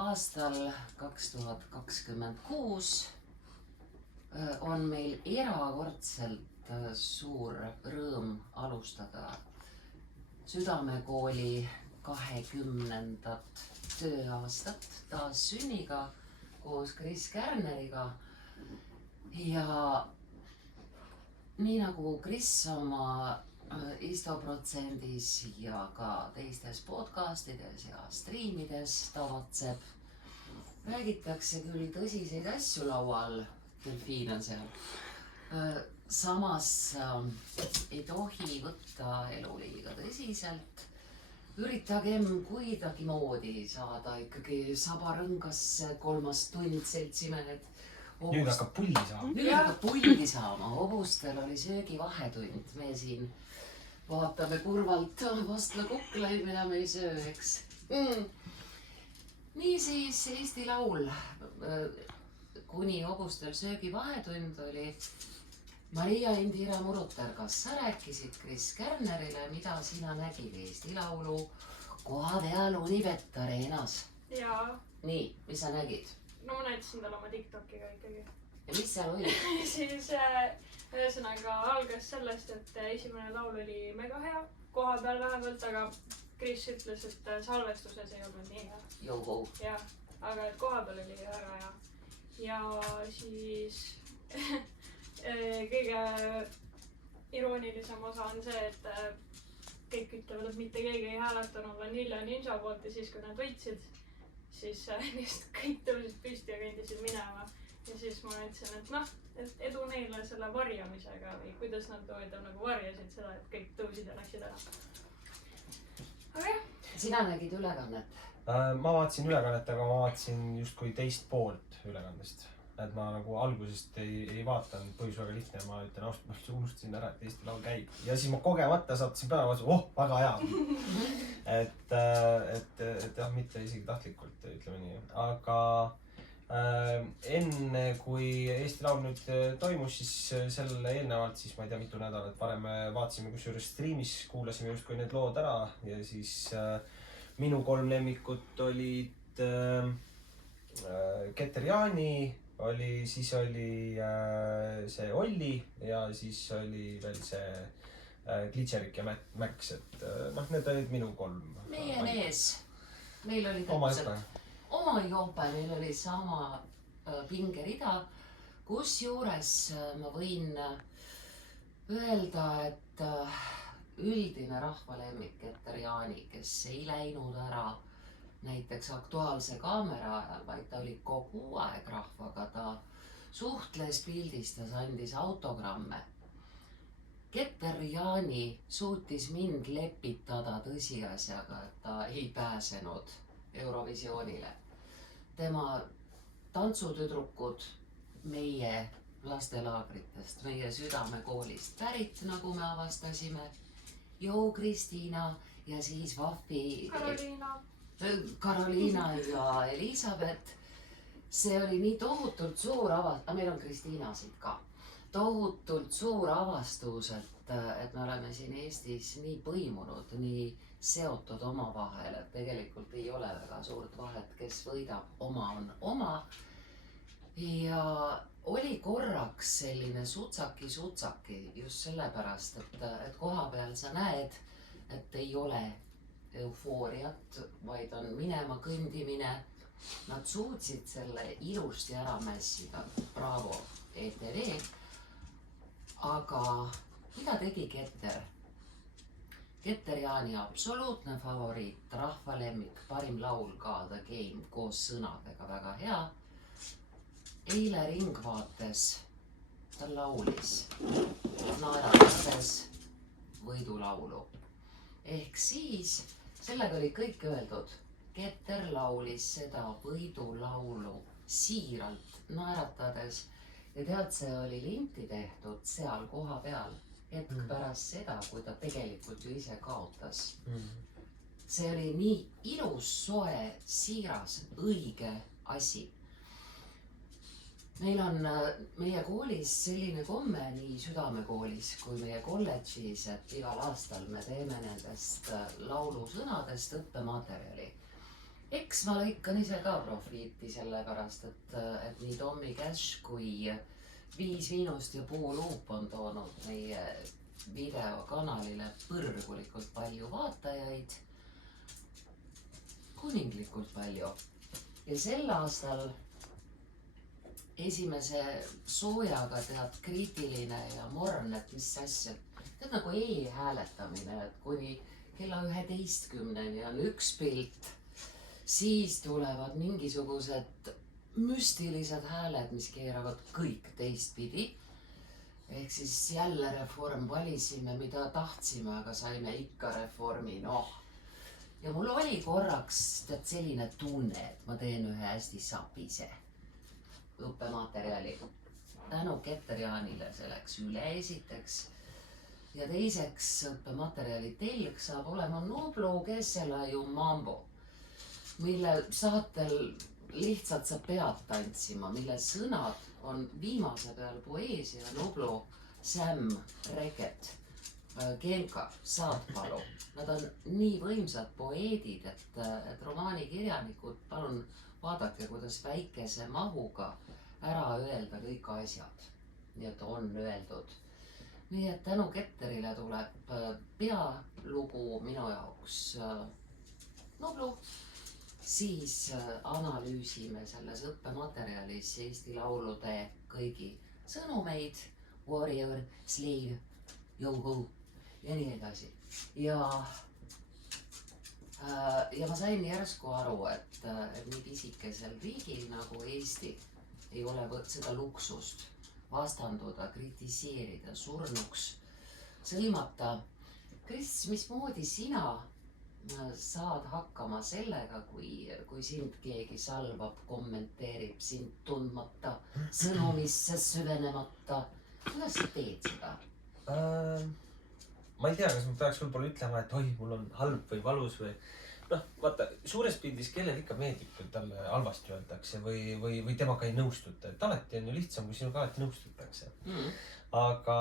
Aastal 2026 on meil erakordselt suur rõõm alustada Südamekooli 20. tööaastat taas sünniga koos Kris Kärneriga. Ja nii nagu Kris oma Istoprotsendis ja ka teistes podcastides ja striimides tavatseb, räägitakse küll tõsiseid asju laual, delfiin on seal. Samas ei tohi võtta elu liiga tõsiselt. Üritagem kuidagi moodi saada ikkagi sabarõngasse 3. tund seltsimehed. Nüüd hakkab pulli saama. Nüüd hakkab pulli saama. Hobustel oli söögi vahetund. Me siin vaatame kurvalt vastla kuklaid, mida me ei söö, eks. Niisiis Eesti Laul. Kuni hobustel söögi vahetund oli Maria Indira Muruter. Kas sa rääkisid Kris Kärnerile, mida sina nägid Eesti Laulu koha peal Unibet Arenas? Jaa. Nii, mis sa nägid? No ma näitasin talle oma TikTokiga ikkagi. Ja mis seal oli? Siis ühesõnaga algas sellest, et esimene laul oli mega hea, koha peal vähemalt, aga Kris ütles, et salvestuses ei olnud nii hea. Joho. Jah, aga et koha peal oli väga hea. Ja siis kõige iroonilisem osa on see, et kõik ütlevad, et mitte keegi ei hääletanud Vanilla Ninja poolt ja siis, kui nad võitsid, siis neist kõik tõusid püsti ja kõndisid minema. Ja siis ma ütlesin, et noh, et edu neile selle varjamisega või kuidas nad nagu varjasid seda, et kõik tõusid ja läksid ära. Aga jah. Sina nägid ülekannet? Ma vaatasin ülekannet, aga ma vaatasin justkui teist poolt ülekandest. Et ma nagu algusest ei vaatanud, põhjus väga lihtne. Ma ütlen ausalt, ma unustasin ära, et Eesti Laul käib. Ja siis ma kogemata saatasin peale, vaatasin, väga hea. Et jah, mitte isegi tahtlikult, ütleme nii. Aga enne kui Eesti Laul nüüd toimus, siis selle eelnevalt, siis ma ei tea mitu nädalat varem vaatasime kusjuures striimis, kuulasime justkui need lood ära ja siis minu 3 lemmikut olid Keter Jaani, siis oli see Olli ja siis oli veel see Glitcherik ja Max, et noh, need olid minu 3. Meie mees. Meil oli täpselt oma jope, meil oli sama pingerida, kus juures ma võin öelda, et üldine rahvalemmik Keter Jaani, kes ei läinud ära näiteks Aktuaalse kaamera ajal, vaid ta oli kogu aeg rahvaga, ta suhtles, pildistas, andis autogramme. Keter Jaani suutis mind lepitada tõsiasjaga, et ta ei pääsenud Eurovisioonile. Tema tantsutüdrukud meie lastelaagritest, meie Südamekoolist pärit, nagu me avastasime, Jo Kristiina ja siis Vahvi Karoliina ja Elisabeth. See oli nii tohutult suur avastus, meil on Kristiinasid ka, tohutult suur avastus, et me oleme siin Eestis nii põimunud, nii seotud oma vahel, et tegelikult ei ole väga suurt vahet, kes võidab, oma on oma. Ja oli korraks selline sutsaki just sellepärast, et koha peal sa näed, et ei ole eufooriat, vaid on minema kõndimine. Nad suutsid selle ilusti ära mässida, bravo ETV. Aga mida tegi Keter? Keter Jaani absoluutne favoriit, rahvalemmik, parim laul ka The Game koos sõnadega väga hea. Eile Ringvaates ta laulis, naeratades võidulaulu. Ehk siis sellega oli kõik öeldud. Keter laulis seda võidulaulu siiralt naeratades ja tead, see oli linti tehtud seal koha peal hetk pärast seda, kui ta tegelikult ju ise kaotas. See oli nii ilus, soe, siiras, õige asi. Meil on meie koolis selline komme, nii Südamekoolis kui meie kolledžis, et igal aastal me teeme nendest laulusõnadest õppematerjali. eks ma lõikan ise ka profiiti sellepärast, et nii Tommy Cash kui Viis Miinust ja Puuluup on toonud meie videokanalile põrgulikult palju vaatajaid. Kuninglikult palju. Ja sel aastal esimese soojaga tead kriitiline ja morn, et mis asja. Tead nagu e-hääletamine, et kuni kella 11-ni on üks pilt, siis tulevad mingisugused müstilised hääled, mis keeravad kõik teistpidi. Ehk siis jälle reform, valisime mida tahtsime, aga saime ikka reformi, noh. Ja mul oli korraks tead selline tunne, et ma teen ühe hästi sapise õppematerjali. Tänu Keter-Jaanile see läks üle esiteks. Ja teiseks õppematerjali telg saab olema Nublu Kesselaiu Mambo, mille saatel lihtsalt sa pead tantsima, mille sõnad on viimase peal poeesia, Nublu, Sam, Reket, Genka, Saatpalu. Nad on nii võimsad poeedid, et romaanikirjanikud, palun vaadake, kuidas väikese mahuga ära öelda kõik asjad. Nii et on öeldud. Nii et tänu Ketterile tuleb pealugu minu jaoks Nublu. Siis analüüsime selles õppematerjalis Eesti laulude kõigi sõnumeid, warrior, slave, yo-ho ja nii edasi. Ja ma sain järsku aru, et nii pisikesel riigil nagu Eesti ei ole seda luksust vastanduda, kritiseerida, surnuks sõimata. Kris, mismoodi sina saad hakkama sellega, kui sind keegi salvab, kommenteerib sind tundmata, sõnumisse süvenemata? Kuidas sa teed seda? Ma ei tea, kas ma peaks võib-olla ütlema, et oi, mul on halb või valus või... Noh, vaata, suures pildis kellel ikka meeldib, kui talle halvasti öeldakse või temaga ei nõustuta. Et alati on ju lihtsam, kui sinuga alati nõustutakse. Aga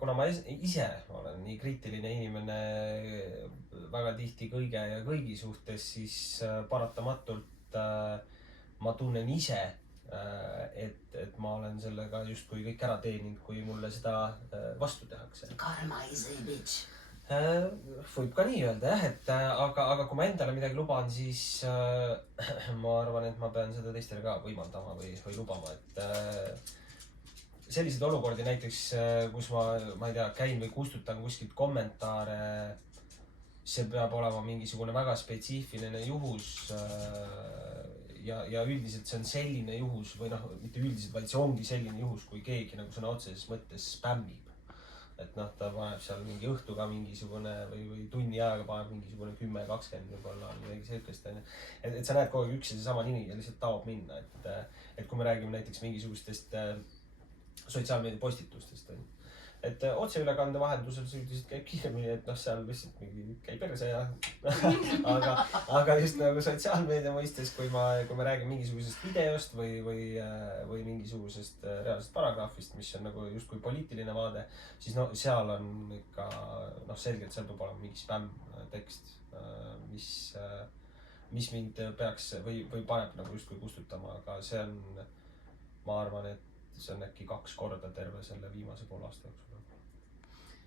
kuna ma ise olen nii kriitiline inimene väga tihti kõige ja kõigi suhtes, siis paratamatult ma tunnen ise, et ma olen sellega justkui kõik ära teeninud, kui mulle seda vastu tehakse. Karma is a bitch. Võib ka nii öelda jah, et aga kui ma endale midagi luban, siis ma arvan, et ma pean seda teistele ka võimaldama või lubama, et selliseid olukordi näiteks, kus ma ei tea, käin või kustutan kuskilt kommentaare, see peab olema mingisugune väga spetsiifiline juhus ja üldiselt see on selline juhus või noh, mitte üldiselt, vaid see ongi selline juhus, kui keegi nagu sõna otseses mõttes spämmib. Et noh, ta paneb seal mingi õhtuga mingisugune või tunni ajaga paneb mingisugune 10-20 võib-olla midagi sellist. Et sa näed kogu aeg üks ja seesama nimi ja lihtsalt taob minna. Et kui me räägime näiteks mingisugustest sotsiaalmeedia postitustest. Et otseülekande vahendusel see üldiselt käib kiiremini, et noh, seal lihtsalt mingi käib perse ja aga just nagu sotsiaalmeedia mõistes, kui me räägime mingisugusest videost või mingisugusest reaalsest paragraafist, mis on nagu justkui poliitiline vaade, siis no seal on ikka selgelt seal peab olema mingi spämm tekst, mis mind peaks või paneb nagu justkui kustutama, aga see on, ma arvan, et see on äkki 2 korda terve selle viimase poole aasta jooksul.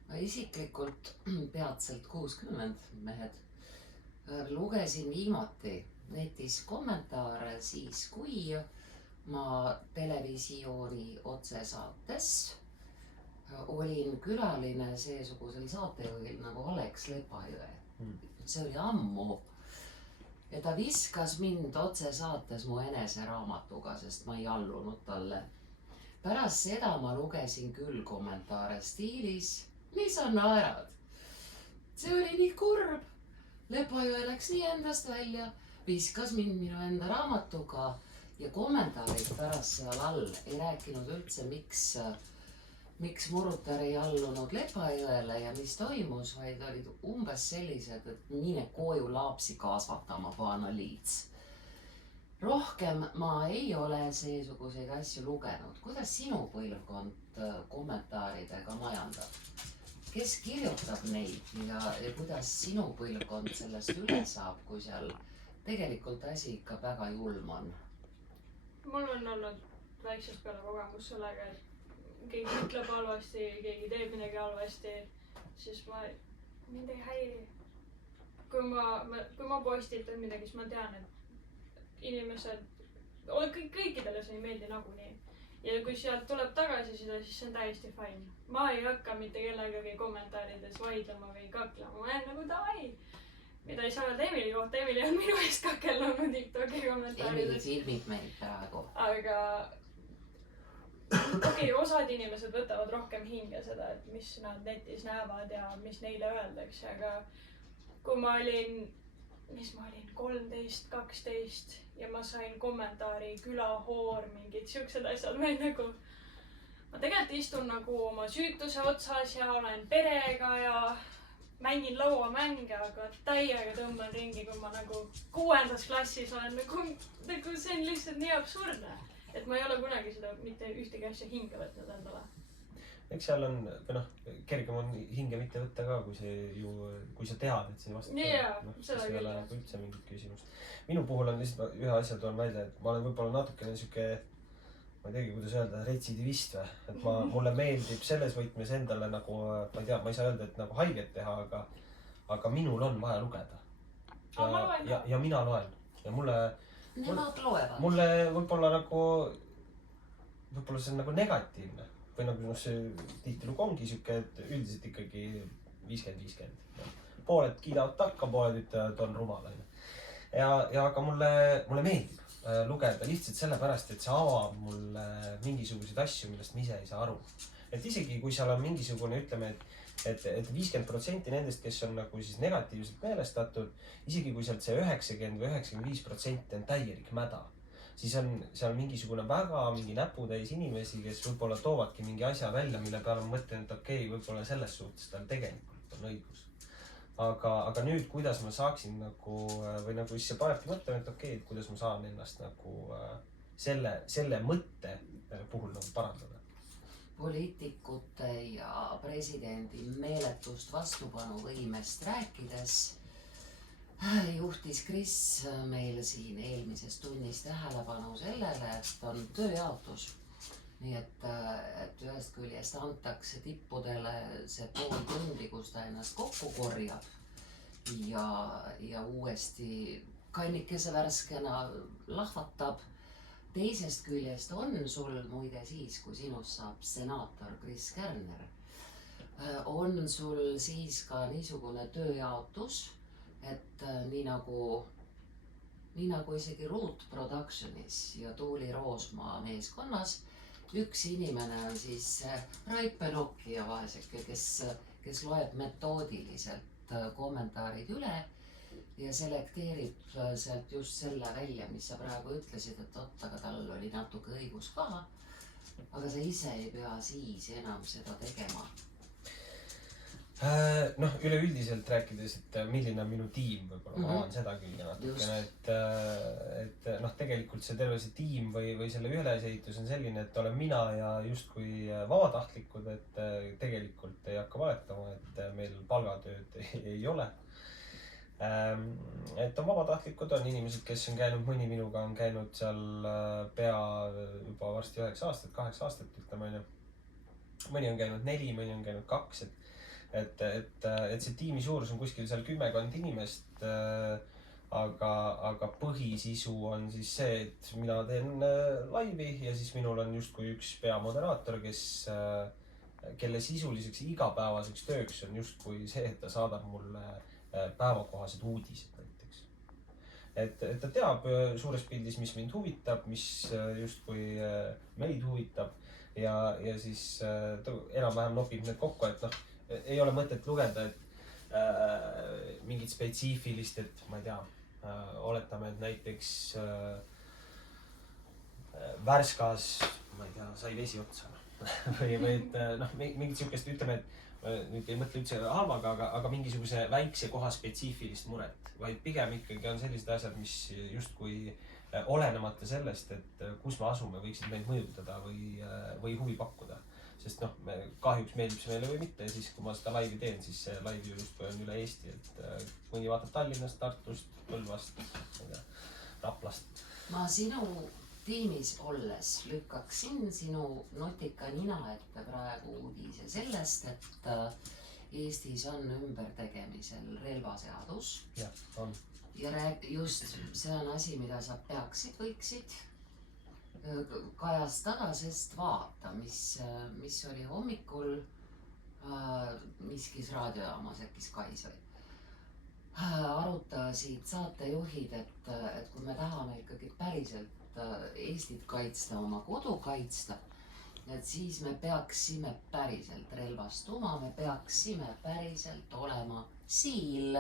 Ma isiklikult peatselt 60 mehed lugesin viimati netis kommentaare siis, kui ma televisiooni otsesaates olin külaline seesugusel saatejuhil nagu Alex Lepajõe. See oli ammu. Ja ta viskas mind otsesaates mu eneseraamatuga, sest ma ei allunud talle. Pärast seda ma lugesin küll kommentaare stiilis, mis sa naerad. See oli nii kurb. Lepajõe läks nii endast välja, viskas mind minu enda raamatuga ja kommentaarid pärast seal all ei rääkinud üldse, miks Murutar ei allunud Lepajõele ja mis toimus, vaid olid umbes sellised, et mine koju lapsi kasvatama, Paana Liits. Rohkem ma ei ole seesuguseid asju lugenud. Kuidas sinu põlvkond kommentaaridega majandab? Kes kirjutab neid ja kuidas sinu põlvkond sellest üle saab, kui seal tegelikult asi ikka väga julm on. Mul on olnud väiksest peale kogemus sellega, et keegi ütleb halvasti, keegi teeb midagi halvasti, siis mind ei häiri. Kui ma postitan midagi, siis ma tean, et inimesed, kõikidele see ei meeldi nagunii. Ja kui sealt tuleb tagasi seda, siis see on täiesti fine. Ma ei hakka mitte kellegagi kommentaarides vaidlema või kaklema. Ma olen nagu davai. Mida ei saa öelda Emily kohta. Emily on minu eest kakelnud TikToki kommentaarides. Emily filmib meid praegu. Aga osad inimesed võtavad rohkem hinge seda, et mis nad netis näevad ja mis neile öeldakse. Aga kui ma olin 13, 12 ja ma sain kommentaari külahoor, mingid siuksed asjad, ma tegelikult istun nagu oma süütuse otsas ja olen perega ja mängin lauamänge, aga täiega tõmban ringi, kui ma nagu 6. klassis olen, nagu see on lihtsalt nii absurdne, et ma ei ole kunagi seda mitte ühtegi asja hinge võtnud endale. Eks seal on, kergem on hinge mitte võtta ka, kui sa tead, et see vastab. Siis ei ole nagu üldse mingit küsimust. Minu puhul on lihtsalt ühe asja toon välja, et ma olen võib-olla natukene siuke, ma ei teagi, kuidas öelda, retsidivist või. Et mulle meeldib selles võtmes endale nagu, ma ei tea, ma ei saa öelda, et nagu haiget teha, aga minul on vaja lugeda. Ja mina loen. Ja Nemad loevad. Mulle võib-olla see on nagu negatiivne. Või nagu see tihtilugu ongi siuke, et üldiselt ikkagi 50-50. Pooled kiidavad takka, pooled ütlevad, on rumal. Aga mulle meeldib lugeda lihtsalt sellepärast, et see avab mulle mingisuguseid asju, millest ma ise ei saa aru. Et isegi kui seal on mingisugune, ütleme, et 50% nendest, kes on nagu siis negatiivselt meelestatud, isegi kui sealt see 90 või 95% on täielik mäda, siis on seal mingisugune mingi näputäis inimesi, kes võib-olla toovadki mingi asja välja, mille peale ma mõtlen, et okei, võib-olla selles suhtes tal tegelikult on õigus. Aga nüüd, kuidas ma saaksin või siis see panebki mõtlema, et okei, et kuidas ma saan ennast nagu selle mõtte puhul parandada. Poliitikute ja presidendi meeletust vastupanuvõimest rääkides juhtis Kris meil siin eelmises tunnis tähelepanu sellele, et on tööjaotus. Nii et ühest küljest antakse tippudele see pool tundi, kus ta ennast kokku korjab ja uuesti kannikese värskena lahvatab. Teisest küljest on sul muide siis, kui sinust saab senaator Kris Kärner, on sul siis ka niisugune tööjaotus, et nii nagu isegi Root Productionis ja Tuuli Roosmaa meeskonnas, üks inimene on siis Raipe Nokia vaeseke, kes loeb metoodiliselt kommentaarid üle ja selekteerib sealt just selle välja, mis sa praegu ütlesid, et aga tal oli natuke õigus ka, aga sa ise ei pea siis enam seda tegema. Üleüldiselt rääkides, et milline on minu tiim, võib-olla ma avan seda külge natukene, et tegelikult see terve see tiim või selle ülesehitus on selline, et olen mina ja justkui vabatahtlikud, et tegelikult ei hakka valetama, et meil palgatööd ei ole. Et on vabatahtlikud, on inimesed, kes on käinud, mõni minuga on käinud seal pea juba varsti 9 aastat, 8 aastat, ütleme onju. Mõni on käinud 4, mõni on käinud 2, et see tiimi suurus on kuskil seal 10 inimest, aga põhisisu on siis see, et mina teen laivi ja siis minul on justkui üks peamoderaator, kelle sisuliseks igapäevaseks tööks on justkui see, et ta saadab mulle päevakohased uudised näiteks. Et ta teab suures pildis, mis mind huvitab, mis justkui meid huvitab ja siis ta enam-vähem nopib need kokku, et ei ole mõtet lugeda, et mingit spetsiifilist, et ma ei tea, oletame, et näiteks Värskas, ma ei tea, sai vesi otsa või et mingit siukest, ütleme, et nüüd ei mõtle üldse halvaga, aga mingisuguse väikse koha spetsiifilist muret, vaid pigem ikkagi on sellised asjad, mis justkui olenemata sellest, et kus me asume, võiksid meid mõjutada või huvi pakkuda. sest noh, kahjuks meeldib see meile või mitte ja siis, kui ma seda laivi teen, siis see laiv ju justkui on üle Eesti, et mõni vaatab Tallinnast, Tartust, Põlvast, Raplast. Ma sinu tiimis olles lükkaksin sinu nutika nina ette praegu uudise sellest, et Eestis on ümbertegemisel relvaseadus. Jah, on. Ja just see on asi, mida sa võiksid kajastada, sest vaata, mis oli hommikul Miskis raadiojaamas, äkki Skys või. Arutasid saatejuhid, et kui me tahame ikkagi päriselt Eestit kaitsta, oma kodu kaitsta, et siis me peaksime päriselt relvastuma, me peaksime päriselt olema siil.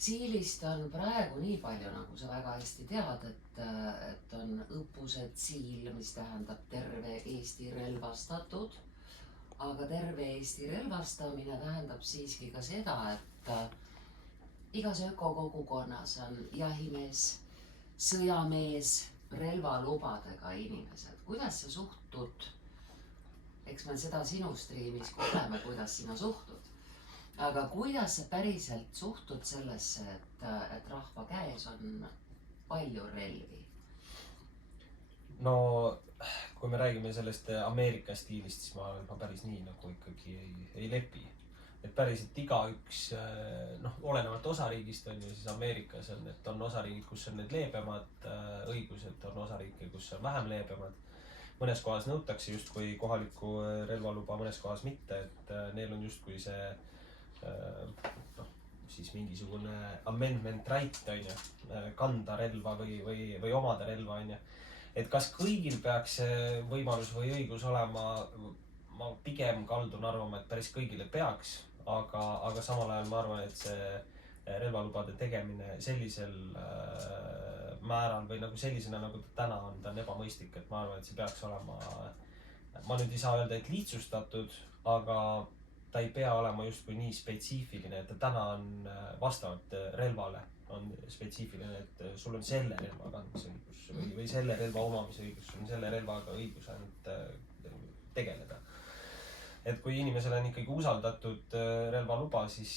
Siilist on praegu nii palju, nagu sa väga hästi tead, et on õppused siil, mis tähendab terve Eesti relvastatud. Aga terve Eesti relvastamine tähendab siiski ka seda, et igas ökokogukonnas on jahimees, sõjamees, relvalubadega inimesed. Kuidas sa suhtud? Eks me seda sinu striimis kuuleme, kuidas sina suhtud. Aga kuidas sa päriselt suhtud sellesse, et rahva käes on palju relvi? No, kui me räägime sellest Ameerika stiilist, siis ma päris nii nagu ikkagi ei lepi. Et päriselt igaüks, olenevalt osariigist on ju, siis Ameerikas on, et on osariigid, kus on need leebemad õigused, on osariike, kus on vähem leebemad. Mõnes kohas nõutakse justkui kohalikku relvaluba, mõnes kohas mitte, et neil on justkui see siis mingisugune amendment right on ju, kanda relva või omada relva on ju. Et kas kõigil peaks see võimalus või õigus olema, ma pigem kaldun arvama, et päris kõigile peaks, aga samal ajal ma arvan, et see relvalubade tegemine sellisel määral või nagu sellisena, nagu ta täna on, ta on ebamõistlik, et ma arvan, et see peaks olema, ma nüüd ei saa öelda, et lihtsustatud, aga ta ei pea olema justkui nii spetsiifiline, et ta täna on vastavalt relvale on spetsiifiline, et sul on selle relva kandmise õigus või selle relva omamise õigus, sul on selle relvaga õigus ainult tegeleda. Et kui inimesele on ikkagi usaldatud relvaluba, siis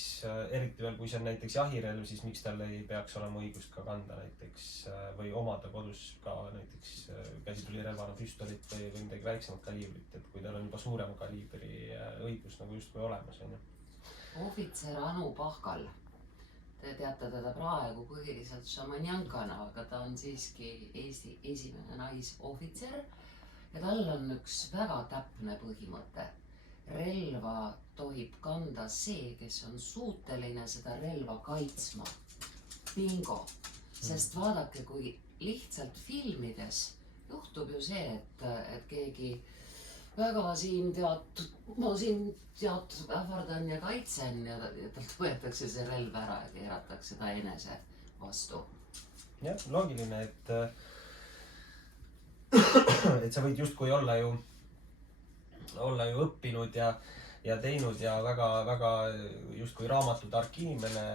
eriti veel, kui see on näiteks jahirelv, siis miks tal ei peaks olema õigust ka kanda näiteks või omada kodus ka näiteks käsitulirelvana püstolit või midagi väiksemat kaliibrit, et kui tal on juba suurema kaliibri õigus nagu justkui olemas, on ju. Ohvitser Anu Pahkal. Te teate teda praegu põhiliselt šamanjankana, aga ta on siiski Eesti esimene naisohvitser ja tal on üks väga täpne põhimõte. Relva tohib kanda see, kes on suuteline seda relva kaitsma. Bingo. Sest vaadake, kui lihtsalt filmides juhtub ju see, et keegi väga ma siin teatud ähvardan ja kaitsen ja talt võetakse see relv ära ja keeratakse ta enese vastu. Jah, loogiline, et sa võid justkui olla ju õppinud ja teinud ja väga justkui raamatutark inimene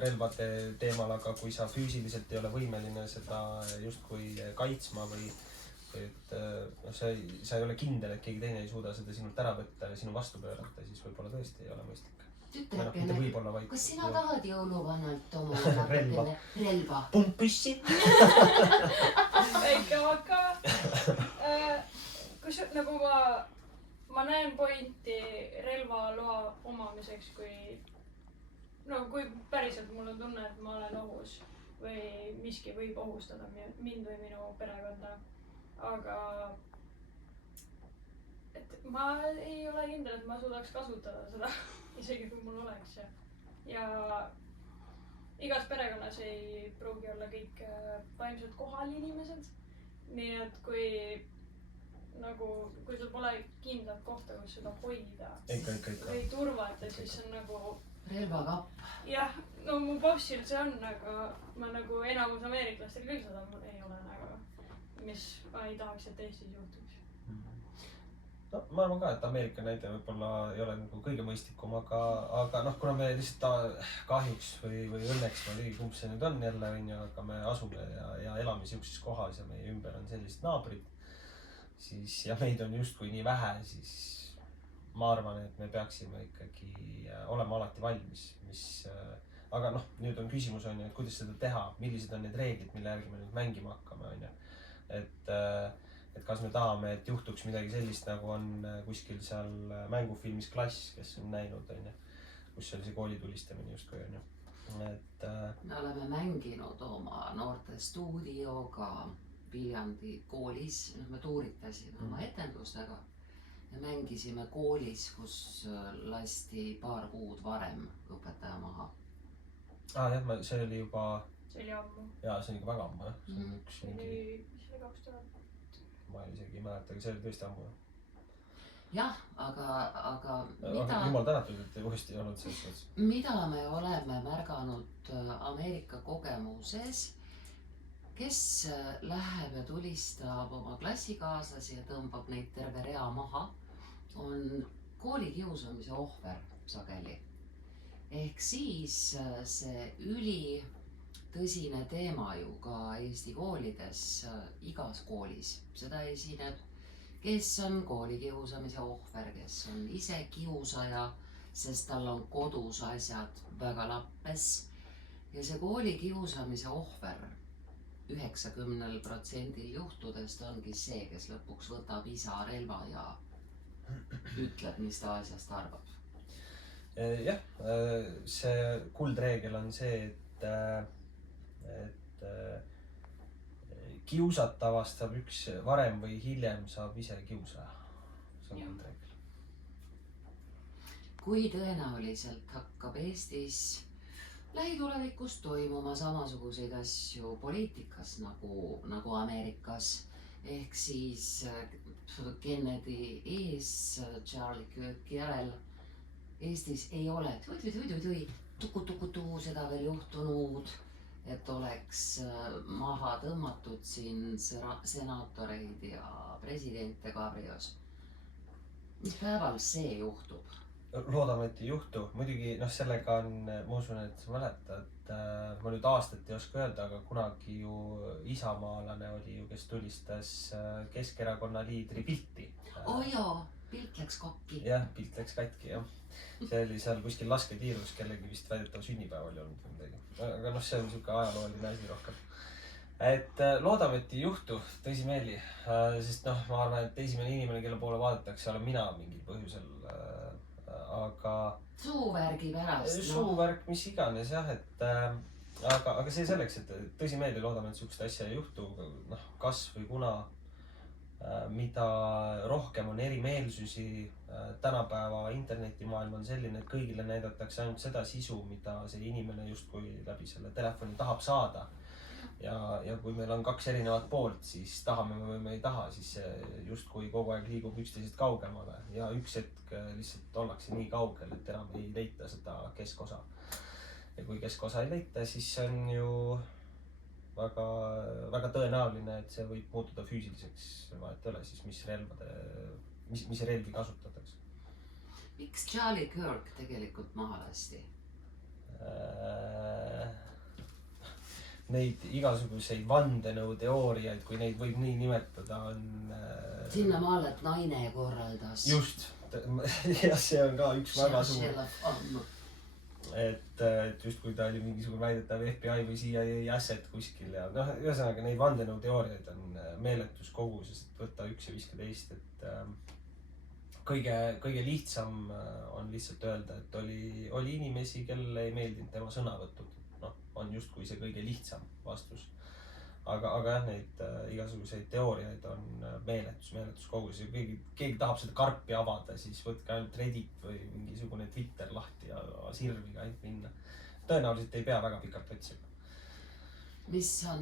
relvade teemal, aga kui sa füüsiliselt ei ole võimeline seda justkui kaitsma või et sa ei ole kindel, et keegi teine ei suuda seda sinult ära võtta ja sinu vastu pöörata, siis võib-olla tõesti ei ole mõistlik. Tütrekene, kas sina tahad jõuluvannalt oma relva? Pumppüssi? Väike vaka. Kus nagu ma näen pointi relvaloa omamiseks, kui päriselt mul on tunne, et ma olen ohus või miski võib ohustada mind või minu perekonda. Aga et ma ei ole kindel, et ma suudaks kasutada seda, isegi kui mul oleks. Ja igas perekonnas ei pruugi olla kõik vaimselt kohal inimesed. Nii et kui sul pole kindlat kohta, kus seda hoida või turvata, siis on nagu relvakapp. Jah, no mu bossil see on, aga ma nagu enamus ameeriklastel küll seda mul ei ole nagu, mis ma ei tahaks, et Eestis juhtuks. No, ma arvan ka, et Ameerika näide võib-olla ei ole nagu kõige mõistlikum, aga kuna me lihtsalt kahjuks või õnneks, ma ei tea, kumb see nüüd on jälle, aga me asume ja elame siukses kohas ja meie ümber on sellised naabrid, siis ja meid on justkui nii vähe, siis ma arvan, et me peaksime ikkagi olema alati valmis, aga noh, nüüd on küsimus on ju, et kuidas seda teha, millised on need reeglid, mille järgi me nüüd mängima hakkame, on ju. Et kas me tahame, et juhtuks midagi sellist, nagu on kuskil seal mängufilmis Klass, kes on näinud, on ju, kus oli see koolitulistamine justkui, on ju. Me oleme mänginud oma noorte stuudioga Viljandi koolis, me tuuritasime oma etendustega ja mängisime koolis, kus lasti paar kuud varem õpetaja maha. Jah, see oli juba... See oli ammu. Jaa, see on ikka väga ammu, jah. See oli 2000. Ma isegi ei mäleta, aga see oli tõesti ammu. Jah, aga mida... Jumal tänatud, et ei uuesti olnud selles. Mida me oleme märganud Ameerika kogemuses, kes läheb ja tulistab oma klassikaaslasi ja tõmbab neid terve rea maha, on koolikiusamise ohver sageli. Ehk siis see tõsine teema ju ka Eesti koolides, igas koolis seda esineb, kes on koolikiusamise ohver, kes on ise kiusaja, sest tal on kodus asjad väga lappes. Ja see koolikiusamise ohver 90% juhtudest ongi see, kes lõpuks võtab isa relva ja ütleb, mis ta asjast arvab. Jah, see kuldreegel on see, et kiusatavast saab üks varem või hiljem saab ise kiusaja. See on kuldreegel. Kui tõenäoliselt hakkab Eestis lähitulevikus toimuma samasuguseid asju poliitikas nagu Ameerikas, ehk siis Kennedy ees, Charlie Kirki järel. Eestis ei ole tuku seda veel juhtunud, et oleks maha tõmmatud siin senatoreid ja presidente kabrios. Mis päeval see juhtub? Loodame, et ei juhtu. Muidugi sellega on, ma usun, et sa mäletad, ma nüüd aastat ei oska öelda, aga kunagi ju isamaalane oli ju, kes tulistas Keskerakonna liidri pilti. Jaa, pilt läks kokki. Jah, pilt läks katki, jah. See oli seal kuskil lasketiirus, kellegi vist väidetav sünnipäev oli olnud või midagi. Aga see on siuke ajalooline asi rohkem. Et loodame, et ei juhtu tõsimeeli, sest ma arvan, et esimene inimene, kelle poole vaadatakse, olen mina mingil põhjusel, aga... Suuvärgi pärast. Suuvärk, mis iganes, jah, aga see selleks, et tõsimeeli loodame, et siukest asja ei juhtu, kas või kuna mida rohkem on erimeelsusi, tänapäeva internetimaailm on selline, et kõigile näidatakse ainult seda sisu, mida see inimene justkui läbi selle telefoni tahab saada. Ja kui meil on kaks erinevat poolt, siis tahame või me ei taha, siis see justkui kogu aeg liigub üksteisest kaugemale ja üks hetk lihtsalt ollakse nii kaugel, et enam ei leita seda keskosa. Ja kui keskosa ei leita, siis see on ju väga, väga tõenäoline, et see võib muutuda füüsiliseks, vahet ei ole siis, mis relvi kasutatakse. Miks Charlie Kirk tegelikult maha lasti? Neid igasuguseid vandenõuteooriaid, kui neid võib nii nimetada, on... Sinna maale, et naine korraldas. Just. Ja see on ka üks väga suur... Et just kui ta oli mingisugune väidetav FBI või CIA asset kuskil ja ühesõnaga neid vandenõuteooriaid on meeletus koguses, et võtta üks ja viska teist, et kõige lihtsam on lihtsalt öelda, et oli inimesi, kellele ei meeldinud tema sõnavõtud. On justkui see kõige lihtsam vastus. Aga jah, neid igasuguseid teooriaid on meeletus kogus ja keegi tahab seda karpi avada, siis võtke ainult Reddit või mingisugune Twitter lahti ja sirviga ainult minna. Tõenäoliselt ei pea väga pikalt otsima. Mis on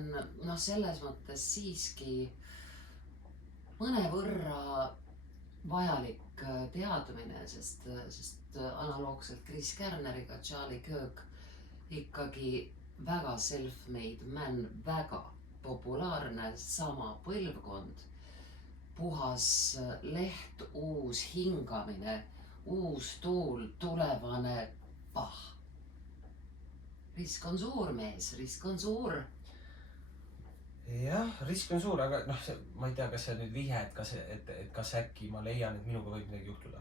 selles mõttes siiski mõnevõrra vajalik teadmine, sest analoogselt Chris Kerneriga Charlie Kirk ikkagi väga self-made man, väga populaarne, sama põlvkond, puhas leht, uus hingamine, uus tuul, tulevane pah. Risk on suur, mees, risk on suur. jah, risk on suur, aga noh, ma ei tea, kas see on nüüd vihje, et kas äkki ma leian, et minuga võib midagi juhtuda.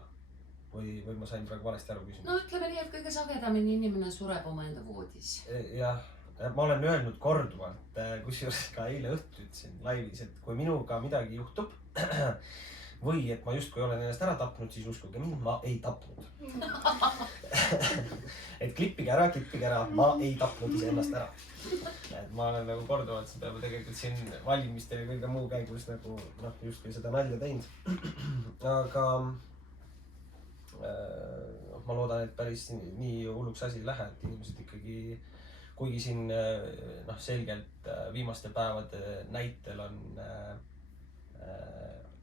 Või ma sain praegu valesti aru no küsimusest. ütleme nii, et kõige sagedamini inimene sureb omaenda voodis. Jah, ma olen öelnud korduvalt, kusjuures ka eile õhtul ütlesin laivis, et kui minuga midagi juhtub või et ma justkui olen ennast ära tapnud, siis uskuge mind, ma ei tapnud. et klippige ära, ma ei tapnud iseennast ära. Et ma olen nagu korduvalt seda juba tegelikult siin valimiste ja kõige muu käigus nagu noh, justkui seda nalja teinud. Aga ma loodan, et päris nii hulluks asi ei lähe, et inimesed ikkagi, kuigi siin noh, selgelt viimaste päevade näitel on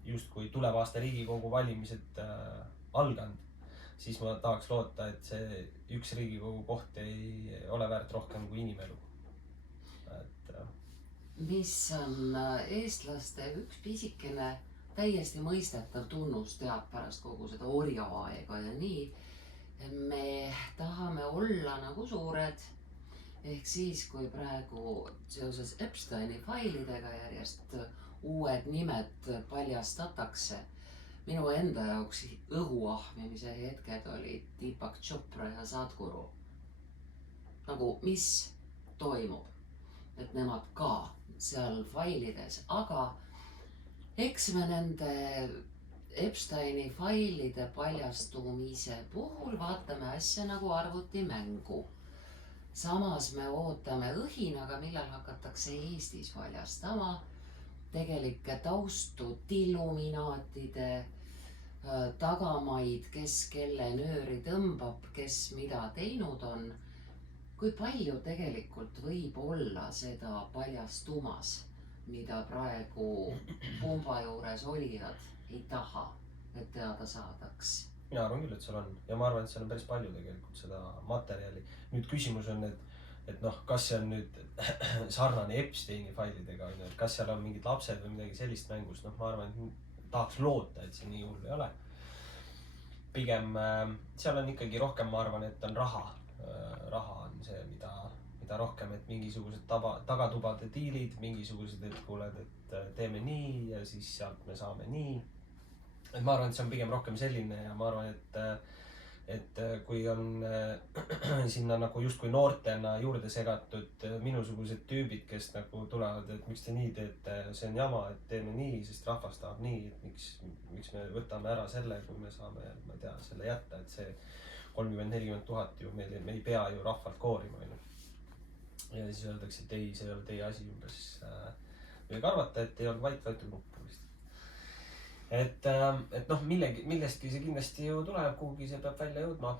justkui tuleva aasta Riigikogu valimised alganud, siis ma tahaks loota, et see üks Riigikogu koht ei ole väärt rohkem kui inimelu. mis on eestlaste üks pisikene täiesti mõistetav tunnus teab pärast kogu seda orjaaega ja nii. Me tahame olla nagu suured. Ehk siis, kui praegu seoses Epsteini failidega järjest uued nimed paljastatakse, minu enda jaoks õhuahmimise hetked olid Deepak Chopra ja Sadhguru. Nagu, mis toimub, et nemad ka seal failides, aga eks me nende Epsteini failide paljastumise puhul vaatame asja nagu arvutimängu. Samas me ootame õhinaga, millal hakatakse Eestis paljastama tegelikke taustu, illuminaatide tagamaid, kes kelle nööri tõmbab, kes mida teinud on. Kui palju tegelikult võib olla seda paljastumas, mida praegu pumba juures olijad ei taha, et teada saadaks? Mina arvan küll, et seal on. Ja ma arvan, et seal on päris palju tegelikult seda materjali. Nüüd küsimus on, et noh, kas see on nüüd sarnane Epsteini failidega, et kas seal on mingid lapsed või midagi sellist mängus. Noh, ma arvan, et tahaks loota, et see nii hull ei ole. Pigem seal on ikkagi rohkem, ma arvan, et on raha. Raha on see, mida rohkem, et mingisugused tagatubade diilid, mingisugused, et kuuled, et teeme nii ja siis sealt me saame nii. Et ma arvan, et see on pigem rohkem selline ja ma arvan, et kui on sinna nagu justkui noortena juurde segatud minusugused tüübid, kes nagu tulevad, et miks te nii teete, see on jama, et teeme nii, sest rahvas tahab nii, et miks me võtame ära selle, kui me saame, ma ei tea, selle jätta, et see 30-40 000 ju me ei pea ju rahvalt koorima. Ja siis öeldakse, et ei, see ei ole teie asi umbes. Võige arvata, et ei olnud võetud nuppu vist. Et noh, millestki see kindlasti ju tuleb, kuhugi see peab välja jõudma.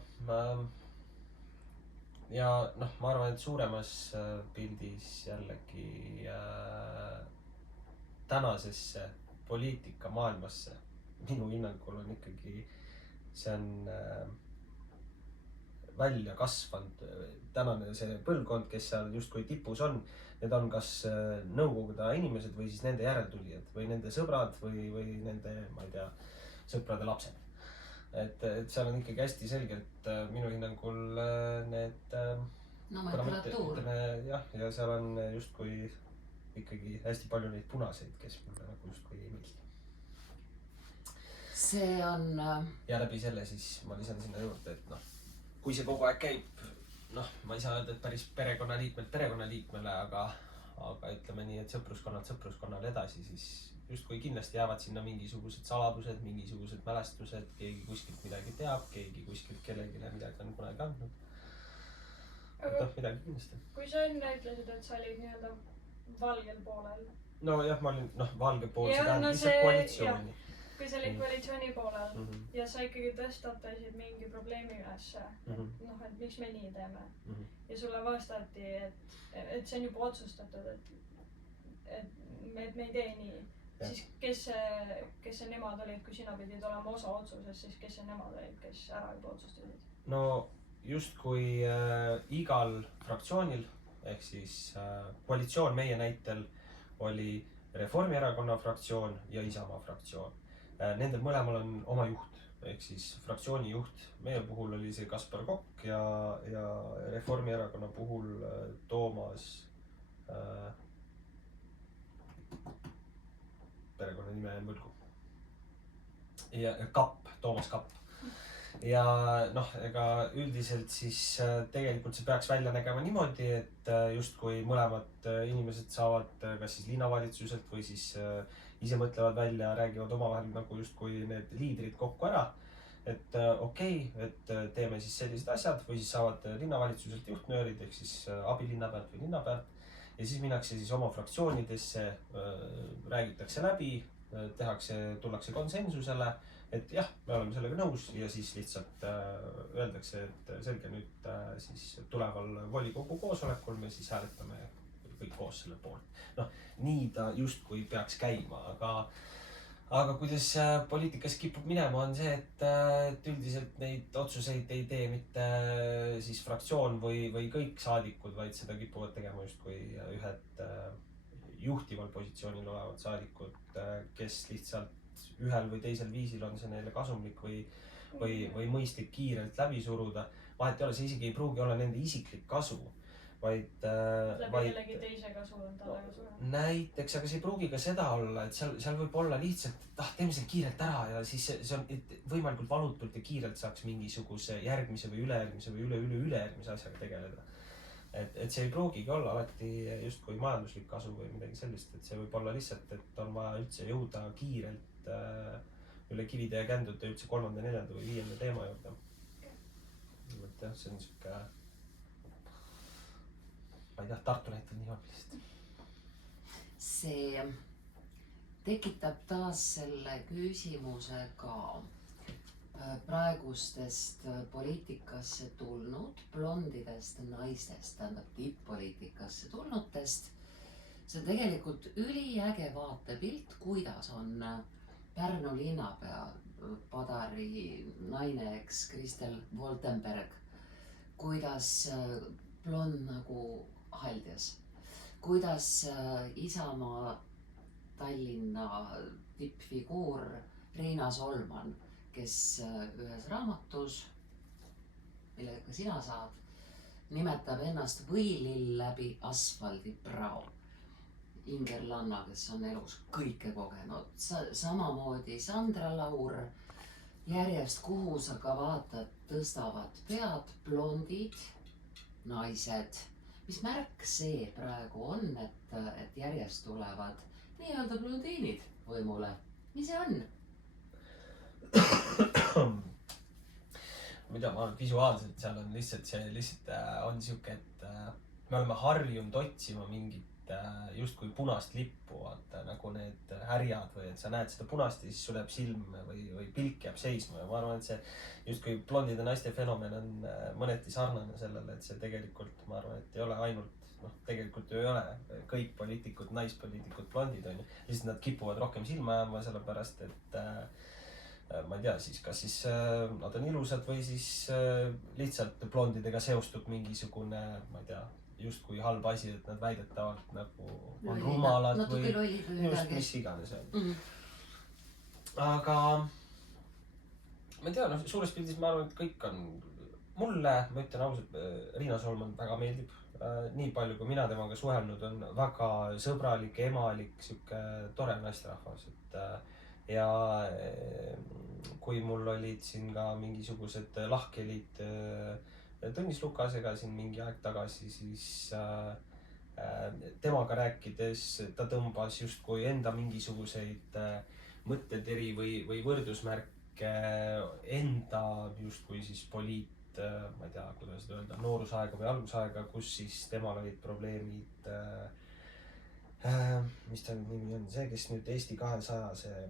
Ja noh, ma arvan, et suuremas pildis jällegi tänasesse poliitika maailmasse minu hinnangul on ikkagi, see on välja kasvanud tänane see põlvkond, kes seal justkui tipus on. Need on kas nõukogude inimesed või siis nende järeltulijad või nende sõbrad või nende, ma ei tea, sõprade lapsed. Et seal on ikkagi hästi selgelt minu hinnangul need nomenklatuur. Jah, ja seal on justkui ikkagi hästi palju neid punaseid, kes mulle nagu justkui ei meeldi. See on... Ja läbi selle siis ma lisan sinna juurde, et noh, kui see kogu aeg käib, noh, ma ei saa öelda, et päris perekonnaliikmele, aga ütleme nii, et sõpruskonnal edasi, siis justkui kindlasti jäävad sinna mingisugused saladused, mingisugused mälestused, keegi kuskilt midagi teab, keegi kuskilt kellelegi midagi on kunagi andnud. Et noh, midagi kindlasti. Kui sa enne ütlesid, et sa olid nii-öelda valgel poolel. No jah, ma olin valge pool, see tähendab lihtsalt koalitsiooni. Kui sa olid koalitsiooni poolel ja sa ikkagi tõstatasid mingi probleemi ülesse, noh, et miks me nii teeme. Ja sulle vastati, et see on juba otsustatud, et me ei tee nii. Siis kes see nemad olid, kui sina pidid olema osa otsuses, siis kes see nemad olid, kes ära juba otsustasid? No justkui igal fraktsioonil, ehk siis koalitsioon meie näitel oli Reformierakonna fraktsioon ja Isamaa fraktsioon. Nendel mõlemal on oma juht, ehk siis fraktsiooni juht. Meie puhul oli see Kaspar Kokk ja Reformierakonna puhul Toomas nime on võlgu. Ja Kapp, Toomas Kapp. Ja noh, ega üldiselt siis tegelikult see peaks välja nägema niimoodi, et justkui mõlemad inimesed saavad kas siis linnavalitsuselt või siis ise mõtlevad välja, räägivad omavahel nagu justkui need liidrid kokku ära. Et okei, et teeme siis sellised asjad või siis saavad linnavalitsuselt juhtnöörid ehk siis abilinnapealt või linnapealt. Ja siis minnakse siis oma fraktsioonidesse, räägitakse läbi, tullakse konsensusele. Et jah, me oleme sellega nõus ja siis lihtsalt öeldakse, et selge nüüd siis tuleval volikogu koosolekul me siis hääletame kõik koos selle poolt. Noh, nii ta justkui peaks käima, aga kuidas poliitikas kipub minema on see, et üldiselt neid otsuseid ei tee mitte siis fraktsioon või kõik saadikud, vaid seda kipuvad tegema justkui ühed juhtival positsioonil olevad saadikud, kes lihtsalt ühel või teisel viisil on see neile kasumlik või mõistlik kiirelt läbi suruda. Vahet ei ole, see isegi ei pruugi olla nende isiklik kasu, vaid kellegi teise kasu on talle kasu. Näiteks, aga see ei pruugi ka seda olla, et seal võib olla lihtsalt, et teeme selle kiirelt ära ja siis see on, et võimalikult valutult ja kiirelt saaks mingisuguse järgmise või ülejärgmise või üle-üle-ülejärgmise asjaga tegeleda. Et see ei pruugigi olla alati justkui majanduslik kasu või midagi sellist, et see võib olla lihtsalt, et on vaja üldse jõuda kiirelt üle kivide ja kändude üldse 3., 4. või 5. teema juurde. Et jah, see on siuke, ma ei tea, Tartu näitel nii on lihtsalt. See tekitab taas selle küsimuse ka praegustest poliitikasse tulnud blondidest naistest, tähendab tipp-poliitikasse tulnutest. See on tegelikult üliäge vaatepilt, kuidas on Pärnu linnapea Padari naine, eks Kristel Woltenberg, kuidas blond nagu haldjas, kuidas Isamaa Tallinna tippfiguur Riina Solman, kes ühes raamatus, millega ka sina saad, nimetab ennast võilill läbi asfaldi prao. Inger Lanna, kes on elus kõike kogenud, samamoodi Sandra Laur, järjest kuhu sa ka vaatad, tõstavad pead blondid naised. Mis märk see praegu on, et järjest tulevad nii-öelda blondiinid võimule? Mis see on? Ma ei tea, ma arvan, et visuaalselt seal on lihtsalt on siuke, et me oleme harjunud otsima mingit justkui punast lippu, vaata nagu need härjad või et sa näed seda punast ja siis sul jääb silm või pilk jääb seisma ja ma arvan, et see justkui blondide naiste fenomen on mõneti sarnane sellele, et see tegelikult, ma arvan, et ei ole ainult, tegelikult ju ei ole kõik poliitikud, naispoliitikud blondid on ju, lihtsalt nad kipuvad rohkem silma jääma sellepärast, et ma ei tea, siis kas siis nad on ilusad või siis lihtsalt blondidega seostub mingisugune, ma ei tea, justkui halb asi, et nad väidetavalt nagu on rumalad või just mis iganes on. Aga ma ei tea, suures pildis ma arvan, et kõik on mulle, ma ütlen ausalt, Riina Solman väga meeldib. Nii palju, kui mina temaga suhelnud on, väga sõbralik, emalik, siuke tore naisterahvas. Ja kui mul olid siin ka mingisugused lahkhelid Tõnis Lukasega siin mingi aeg tagasi, siis temaga rääkides ta tõmbas justkui enda mingisuguseid mõtteteri või võrdusmärke enda justkui siis ma ei tea, kuidas seda öelda, noorusaega või algusaega, kus siis temal olid probleemid, mis ta nimi on, see, kes nüüd Eesti 200 see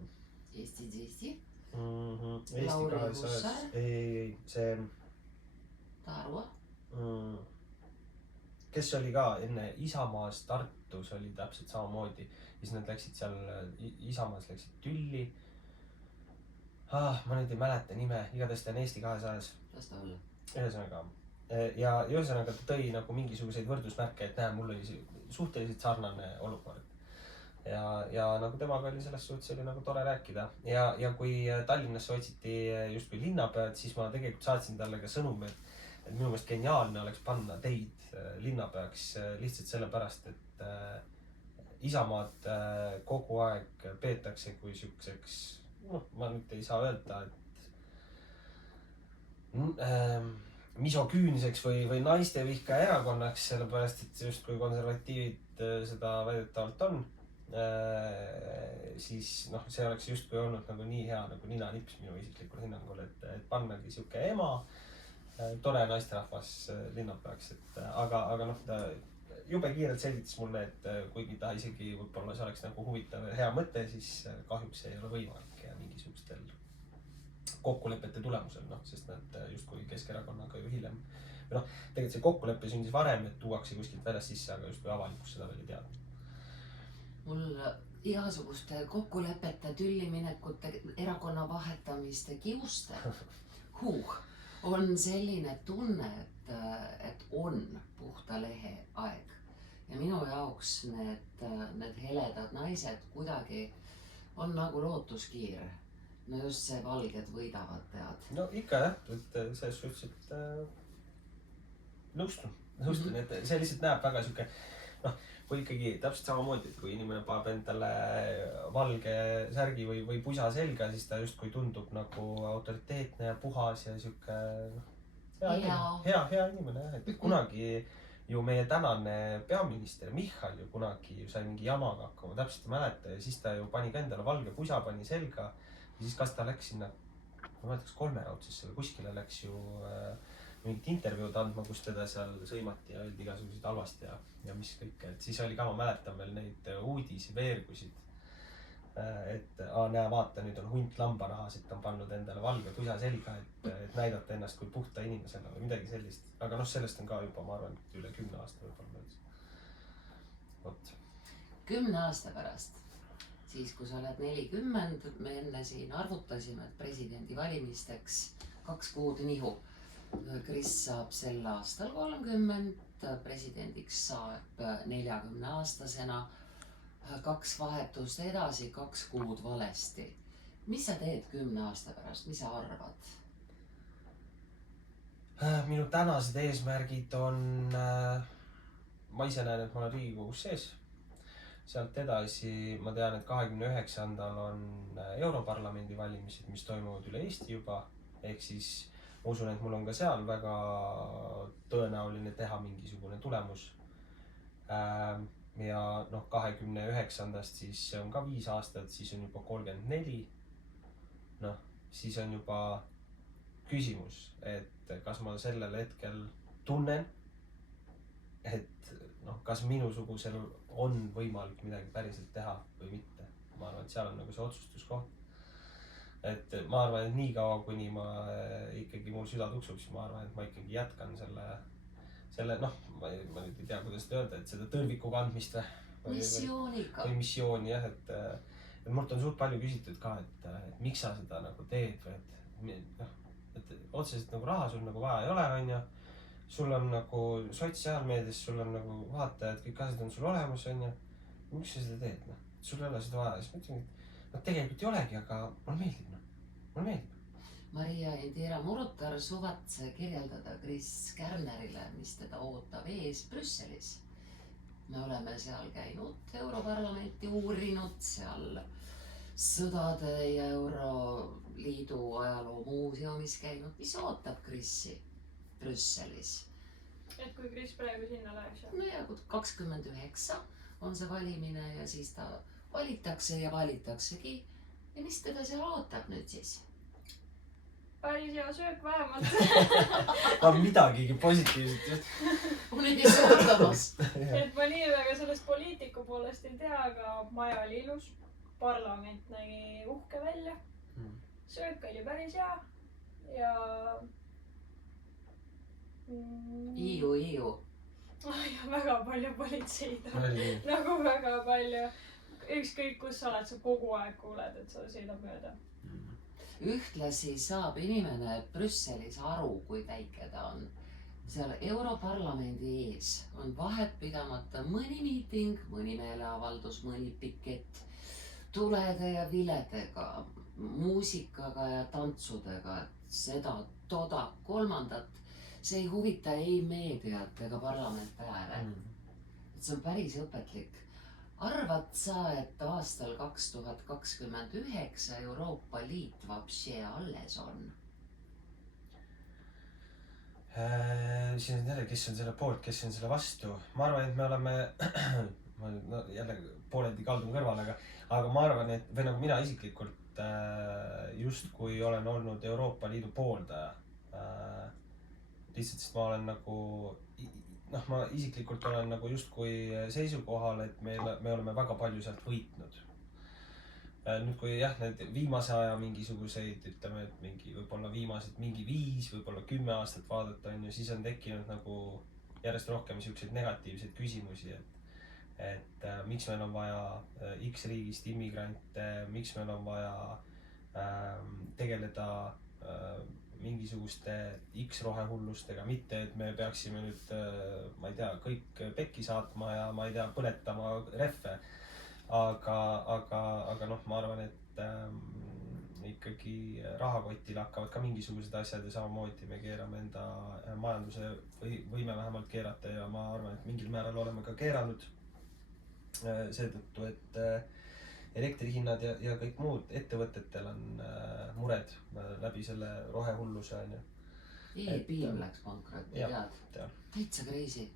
Eesti Lauri Hussar? Ei, see Tarva? Kes oli ka enne Isamaas Tartus oli täpselt samamoodi. Siis nad läksid seal, Isamaas läksid tülli. Ma nüüd ei mäleta nime, igatahes ta on Eesti 200-s. Las ta olla. Ühesõnaga. Ja ühesõnaga ta tõi nagu mingisuguseid võrdusmärke, et näe, mul oli suhteliselt sarnane olukord. Ja nagu temaga oli selles suhtes oli nagu tore rääkida. Ja kui Tallinnasse otsiti justkui linnapead, siis ma tegelikult saatsin talle ka sõnumi, et minu meelest geniaalne oleks panna teid linnapeaks lihtsalt sellepärast, Isamaad kogu aeg peetakse kui siukseks, noh, ma nüüd ei saa öelda, et misoküünseks või naistevihka erakonnaks, sellepärast et justkui konservatiivid seda väidetavalt on. Siis noh, see oleks justkui olnud nagu nii hea nagu ninanips minu isiklikul hinnangul, et pannagi siuke ema, tore naisterahvas linnapeaks, et aga noh, ta jube kiirelt selgitas mulle, et kuigi ta isegi võib-olla see oleks nagu huvitav ja hea mõte, siis kahjuks ei ole võimalik ja mingisugustel kokkulepete tulemusel, noh, sest nad justkui Keskerakonnaga ju hiljem või noh, tegelikult see kokkulepe sündis varem, et tuuakse kuskilt väljast sisse, aga justkui avalikkus seda veel ei teadnud. Mul igasuguste kokkulepete, tülliminekute, erakonna vahetamiste, kiuste on selline tunne, et on puhta lehe aeg. Ja minu jaoks need heledad naised kuidagi on nagu lootuskiir. No just see valged võidavad, tead. No ikka jah, et selles suhtes, et nõustun, et see lihtsalt näeb väga siuke, noh, kui ikkagi täpselt samamoodi, et kui inimene paneb endale valge särgi või pusa selga, siis ta justkui tundub nagu autoriteetne ja puhas ja siuke, noh, hea inimene jah, et kunagi ju meie tänane peaminister Michal ju kunagi ju sai mingi jamaga hakkama, täpselt ei mäleta ja siis ta ju pani ka endale valge pusa, pani selga. Ja siis kas ta läks sinna, ma mäletaks 3 raudsesse või kuskile läks ju mingit intervjuud andma, kus teda seal sõimati ja öeldi igasuguseid halvasti ja mis kõike. Et siis oli ka, ma mäletan veel neid uudisi, veergusid. Et näe, vaata, nüüd on hunt lambanahas, et on pannud endale valge pusa selga, et näidata ennast kui puhta inimesena või midagi sellist. Aga noh, sellest on ka juba, ma arvan, üle 10 aasta võib-olla. Vot. 10 aasta pärast. Siis kui sa oled 40, me enne siin arvutasime, et presidendi valimisteks 2 kuud nihu. Kris saab sel aastal 30, presidendiks saab 40-aastasena. 2 vahetust edasi, 2 kuud valesti. Mis sa teed 10 aasta pärast, mis sa arvad? Minu tänased eesmärgid on, ma ise näen, et ma olen Riigikogus sees. Sealt edasi ma tean, et 29. on Europarlamendi valimised, mis toimuvad üle Eesti juba. Ehk siis ma usun, et mul on ka seal väga tõenäoline teha mingisugune tulemus. Ja noh, 29. siis see on ka 5 aastat, siis on juba 34. Noh, siis on juba küsimus, et kas ma sellel hetkel tunnen, et noh, kas minusugusel on võimalik midagi päriselt teha või mitte. Ma arvan, et seal on nagu see otsustuskoht. Et ma arvan, et nii kaua, kuni ma ikkagi mul süda tuksub, siis ma arvan, et ma ikkagi jätkan selle noh, ma nüüd ei tea, kuidas seda öelda, et seda tõrviku kandmist Missiooniga. Või missiooni jah, et mult on suht palju küsitud ka, et miks sa seda nagu teed või et otseselt nagu raha sul nagu vaja ei ole, on ju. Sul on nagu sotsiaalmeedias, sul on nagu vaatajad, kõik asjad on sul olemas, on ju. Miks sa seda teed, noh? Sul ei ole seda vaja. Siis ma ütlen, et tegelikult ei olegi, aga mulle meeldib, noh. Mulle meeldib. Maria Indira Murutar suvatse kirjeldada Kris Kärnerile, mis teda ootab ees Brüsselis. Me oleme seal käinud, Europarlamenti uurinud, seal sõdade ja Euroliidu ajaloo muuseumis käinud. Mis ootab Krissi Brüsselis? Et kui Kris praegu sinna läheks? No ja 29 on see valimine ja siis ta valitakse ja valitaksegi. Ja mis teda seal ootab nüüd siis? Päris hea söök vähemalt. Ma midagigi positiivset just. On ei ootamas. Et ma nii väga sellest poliitiku poolest ei tea, aga maja oli ilus. Parlament nägi uhke välja. Söök oli päris hea. Ja... Iiu. Ja väga palju politseid on. Nagu väga palju. Ükskõik kus sa oled, sa kogu aeg kuuled, et sa sõidab mööda. Ühtlasi saab inimene Brüsselis aru, kui väike ta on. Seal Europarlamendi ees on vahet pidamata mõni miiting, mõni meeleavaldus, mõni pikett. Tulede ja viledega, muusikaga ja tantsudega, seda, toda, kolmandat. See ei huvita ei meediat ega parlamentääre. See on päris õpetlik. arvad sa, et aastal 2029 Euroopa Liit vapsi alles on? Siin on jälle, kes on selle poolt, kes on selle vastu. Ma arvan, et me oleme, ma jälle pooleldi kaldun kõrvale, aga ma arvan, et või nagu mina isiklikult justkui olen olnud Euroopa Liidu pooldaja. Lihtsalt, sest ma olen nagu, ma isiklikult olen nagu justkui seisukohal, et me oleme väga palju sealt võitnud. Nüüd kui jah, need viimase aja mingisuguseid, ütleme, et mingi võib-olla viimased mingi 5, võib-olla 10 aastat vaadata on ju, siis on tekkinud nagu järjest rohkem siukseid negatiivseid küsimusi, et miks meil on vaja X riigist immigrante, miks meil on vaja tegeleda mingisuguste X rohehullustega, mitte et me peaksime nüüd, ma ei tea, kõik pekki saatma ja ma ei tea, põletama rehve. Aga noh, ma arvan, et ikkagi rahakotile hakkavad ka mingisugused asjad ja samamoodi me keerame enda majanduse või võime vähemalt keerata ja ma arvan, et mingil määral oleme ka keeranud seetõttu, et elektrihinnad ja kõik muud ettevõtetel on mured läbi selle rohehulluse on ju. E-piim läks pankrotti, tead? Täitsa crazy.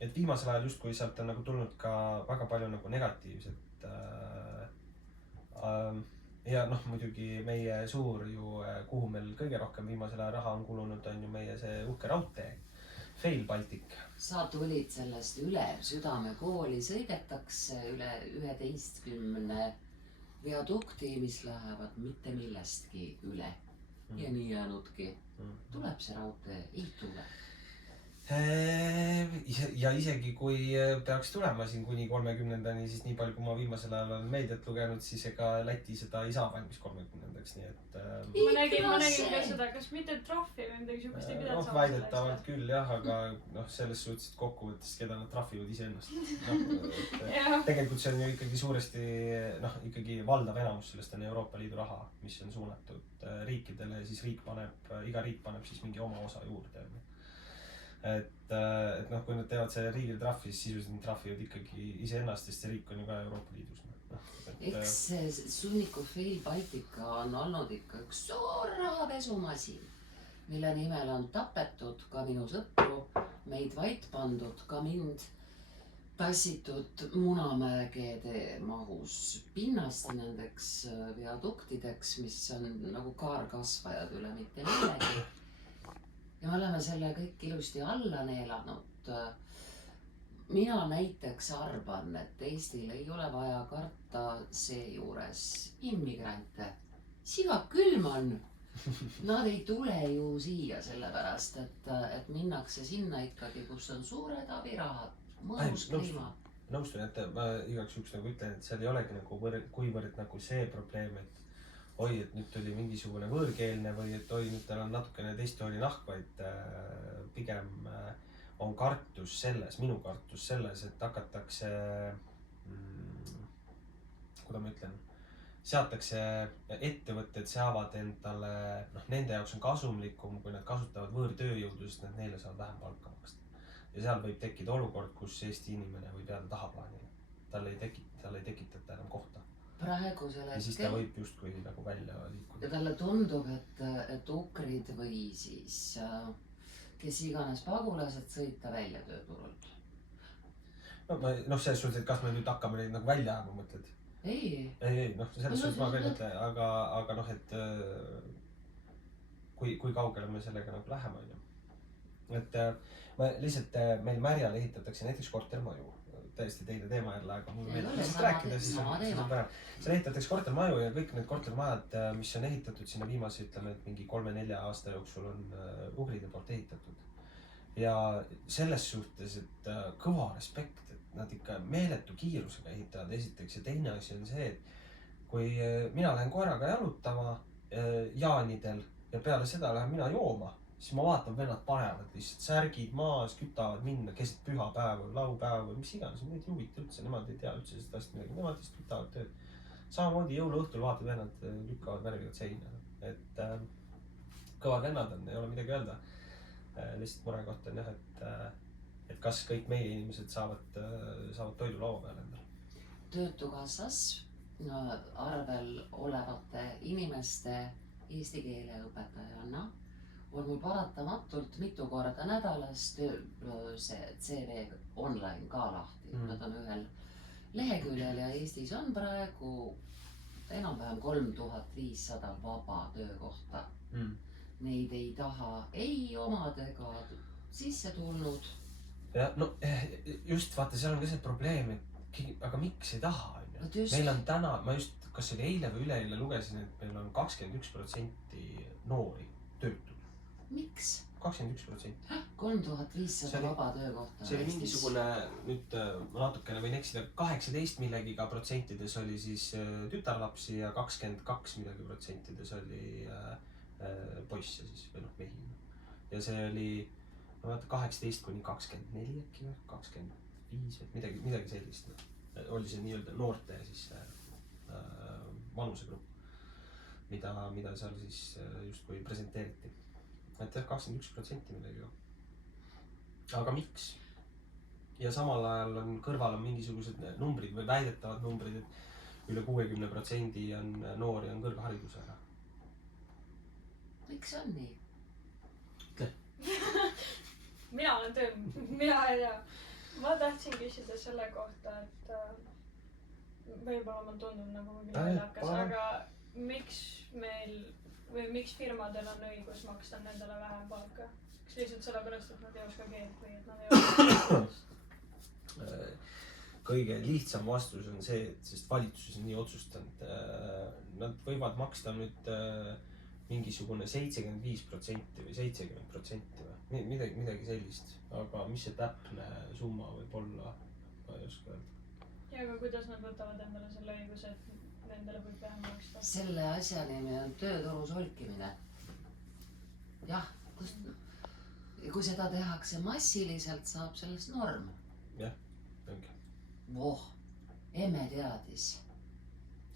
Et viimasel ajal justkui sealt on nagu tulnud ka väga palju nagu negatiivset. Ja noh, muidugi meie suur ju, kuhu meil kõige rohkem viimasel ajal raha on kulunud, on ju meie see uhke raudtee, Rail Baltic. Sa tulid sellest üle Südamekooli, sõidetakse üle 11 viadukti, mis lähevad mitte millestki üle. Ja nii jäänudki. Tuleb see raudtee, ei tule. Ja isegi kui peaks tulema siin kuni 30-ndani, siis nii palju, kui ma viimasel ajal olen meediat lugenud, siis ega Läti seda ei saa valmis 30-ndaks, nii et... Ma nägin ka seda, kas mitte trahvi või midagi sihukest ei pidanud saama. Väidetavalt küll jah, aga selles suhtes kokkuvõttes, keda nad trahvivad iseennast. Tegelikult see on ju ikkagi suuresti, ikkagi valdav enamus sellest on Euroopa Liidu raha, mis on suunatud riikidele ja siis iga riik paneb siis mingi oma osa juurde. Et kui nad teevad selle riigile trahvi, siis sisuliselt nad trahvivad ikkagi iseennast, sest see riik on ju ka Euroopa Liidus. Eks see sunniku Rail Baltica on olnud ikka üks suur rahapesumasin, mille nimel on tapetud ka minu sõpru, meid vait pandud, ka mind tassitud Munamägede mahus pinnasti nendeks viaduktideks, mis on nagu kaarkasvajad üle mitte millegi. Ja me oleme selle kõik ilusti alla neelanud. Mina näiteks arvan, et Eestil ei ole vaja karta seejuures immigrante. Siga külm on. Nad ei tule ju siia sellepärast, et minnakse sinna ikkagi, kus on suured abirahad, mõnus kliima. Nõustun, et ma igaks juhuks nagu ütlen, et seal ei olegi nagu kuivõrd nagu see probleem, et oi, et nüüd tuli mingisugune võõrkeelne või et oi, nüüd tal on natukene teistmoodi nahk, vaid pigem on kartus selles, minu kartus selles, et hakatakse, kuidas ma ütlen, seatakse, ettevõtted seavad endale, nende jaoks on kasumlikum, kui nad kasutavad võõrtööjõudu, sest nad neile saavad vähem palka maksta. Ja seal võib tekkida olukord, kus Eesti inimene võib jääda tahaplaanile. Tal ei tekitata enam kohta. Praegusel ja siis ta võib justkui nagu välja liikuda. Ja talle tundub, et ukrid või siis kes iganes pagulased sõita välja tööturult. Selles suhtes, et kas me nüüd hakkame neid nagu välja ajama, mõtled? Ei, selles suhtes ma ka ei mõtle, aga et kui kaugele me sellega nagu läheme, on ju. Et lihtsalt meil Märjal ehitatakse näiteks kortermaju. Täiesti teine teema jälle, aga mul meeldib lihtsalt rääkida, siis on päev. Seal ehitatakse kortermaju ja kõik need kortermajad, mis on ehitatud sinna viimase, ütleme, et mingi 3-4 aasta jooksul on ugride poolt ehitatud. Ja selles suhtes, et kõva respekt, et nad ikka meeletu kiirusega ehitavad esiteks ja teine asi on see, et kui mina lähen koeraga jalutama jaanidel ja peale seda lähen mina jooma, siis ma vaatan, vennad panevad lihtsalt särgid maas, kütavad minna keset pühapäeva või laupäeva või mis iganes. Neid ei huvita üldse, nemad ei tea üldse seda asja midagi, nemad lihtsalt kütavad tööd. Samamoodi jõuluõhtul vaatad, vennad lükkavad värvivad seina. Et kõvad vennad on, ei ole midagi öelda. Lihtsalt murekoht on jah, et kas kõik meie inimesed saavad toidu laua peale endale? Töötukassas arvel olevate inimeste eesti keele õpetajana on mul paratamatult mitu korda nädalas see CV online ka lahti. Nad on ühel leheküljel ja Eestis on praegu enam-vähem 3500 vaba töökohta. Neid ei taha ei omad ega sisse tulnud. Ja no just vaata, seal on ka see probleem, et aga miks ei taha? Meil on täna, ma just, kas oli eile või üleeile lugesin, et meil on 21% noori töötud. Miks? 21%. 3500 vaba töökohta. See oli mingisugune, nüüd ma natukene võin eksida, 18 millegiga protsentides oli siis tütarlapsi ja 22 millegi protsentides oli poisse siis, või noh, mehi. Ja see oli 18 kuni 24 äkki või 25 või midagi sellist. Oli see nii-öelda noorte siis vanusegrupp, mida seal siis justkui presenteeriti. Et 21% millegi. Aga miks? Ja samal ajal on kõrval on mingisugused numbrid või väidetavad numbrid, et üle 60% on noori on kõrgharidusega. Miks on nii? Mina olen töö, mina ei tea. Ma tahtsin küsida selle kohta, et võib-olla ma tundun nagu mingi naljakas, aga miks meil või miks firmadel on õigus maksta nendele vähem palka? Kas lihtsalt sellepärast, et nad ei oska keelt või et nad ei oska keelt? Kõige lihtsam vastus on see, et sest valitsus on nii otsustanud. Nad võivad maksta nüüd mingisugune 75% või 70% või midagi sellist. Aga mis see täpne summa võib olla, ma ei oska öelda. Ja aga kuidas nad võtavad endale selle õiguse, et nendele võib vähem maksta? Selle asja nimi on tööturu solkimine. Jah, kui seda tehakse massiliselt, saab sellest norm. Jah, ongi. Voh, emme teadis.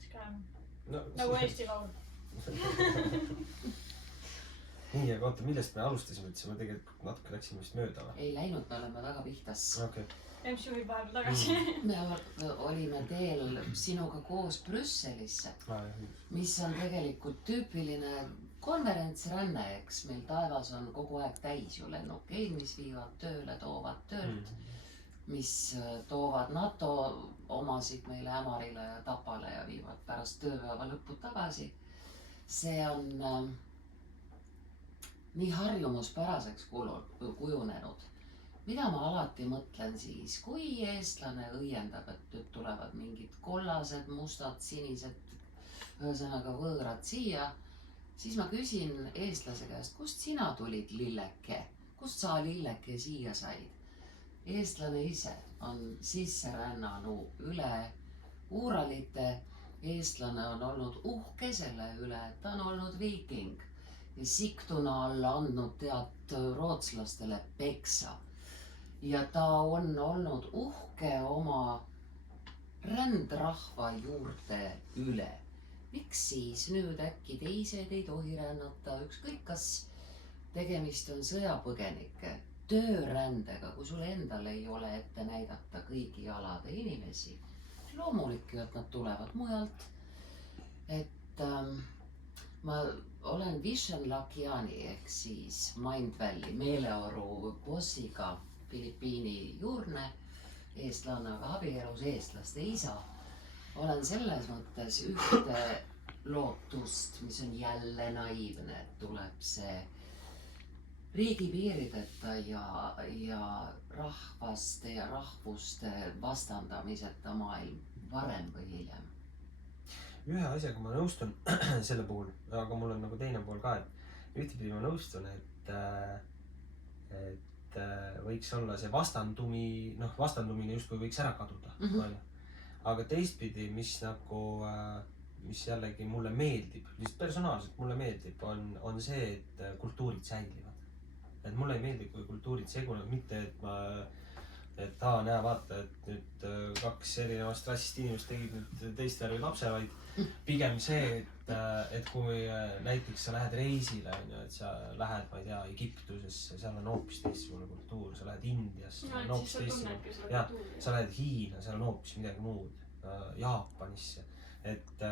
Scam. No, nagu Eesti laul. Nii, aga oota, millest me alustasime, et ma tegelikult natuke läksime vist mööda või? Ei läinud, me oleme väga pihtas. Okay. MC juhib vahepeal tagasi. Me olime teel sinuga koos Brüsselisse, mis on tegelikult tüüpiline konverentsränne, eks meil taevas on kogu aeg täis ju lennukeid, mis viivad tööle, toovad töölt, mis toovad NATO omasid meile Ämarile ja Tapale ja viivad pärast tööpäeva lõppu tagasi. See on nii harjumuspäraseks kujunenud. Mida ma alati mõtlen siis, kui eestlane õiendab, et nüüd tulevad mingid kollased, mustad, sinised, ühesõnaga võõrad siia, siis ma küsin eestlase käest, kust sina tulid, lilleke? Kust sa, lilleke, siia said? Eestlane ise on sisse rännanud üle Uuralite. Eestlane on olnud uhke selle üle, et ta on olnud viiking ja siktuna alla andnud tead rootslastele peksa. Ja ta on olnud uhke oma rändrahva juurte üle. Miks siis nüüd äkki teised ei tohi rännata, ükskõik kas tegemist on sõjapõgenike, töörändega, kui sul endal ei ole ette näidata kõigi alade inimesi. Loomulik ju, et nad tulevad mujalt. Et ma olen Vishen Lakiani ehk siis Mindvalley meeleoru bossiga Filipiini juurne eestlane, aga abielus eestlaste isa. Olen selles mõttes ühte lootust, mis on jälle naiivne, et tuleb see riigipiirideta ja rahvaste ja rahvuste vastandamiseta maailm varem või hiljem. Ühe asjaga ma nõustun selle puhul, aga mul on nagu teine pool ka, et ühtepidi ma nõustun, et võiks olla see vastandumine justkui võiks ära kaduda. Aga teistpidi, mis jällegi mulle meeldib, lihtsalt personaalselt mulle meeldib, on see, et kultuurid säilivad. Et mulle ei meeldi, kui kultuurid segunevad, mitte et ma et näe, vaata, et nüüd kaks erinevast rassist inimest tegid nüüd teist värvi lapse, vaid pigem see, et kui näiteks sa lähed reisile, onju, et sa lähed, ma ei tea, Egiptusesse, seal on hoopis teistsugune kultuur, sa lähed Indiasse, seal on hoopis teistsugune, jah, sa lähed Hiina, seal on hoopis midagi muud, Jaapanisse, et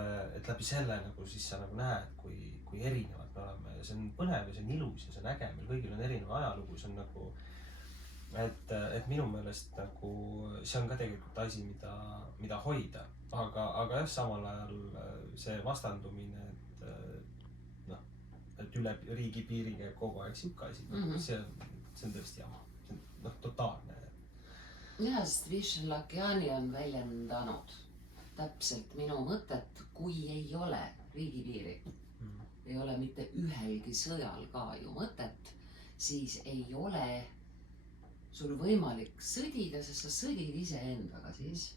läbi selle nagu siis sa nagu näed, kui erinevad me oleme ja see on põnev ja see on ilus ja see on äge, meil kõigil on erinev ajalugu, see on nagu et minu meelest nagu see on ka tegelikult asi, mida hoida, aga jah, samal ajal see vastandumine, et noh, et üle riigipiiri käib kogu aeg siuke asi, see on tõesti jama, see on noh, totaalne. Ja, sest Vishen Lakhiani on väljendanud täpselt minu mõtet, kui ei ole riigipiiri, ei ole mitte ühelgi sõjal ka ju mõtet, siis ei ole sul võimalik sõdida, sest sa sõdid iseendaga siis.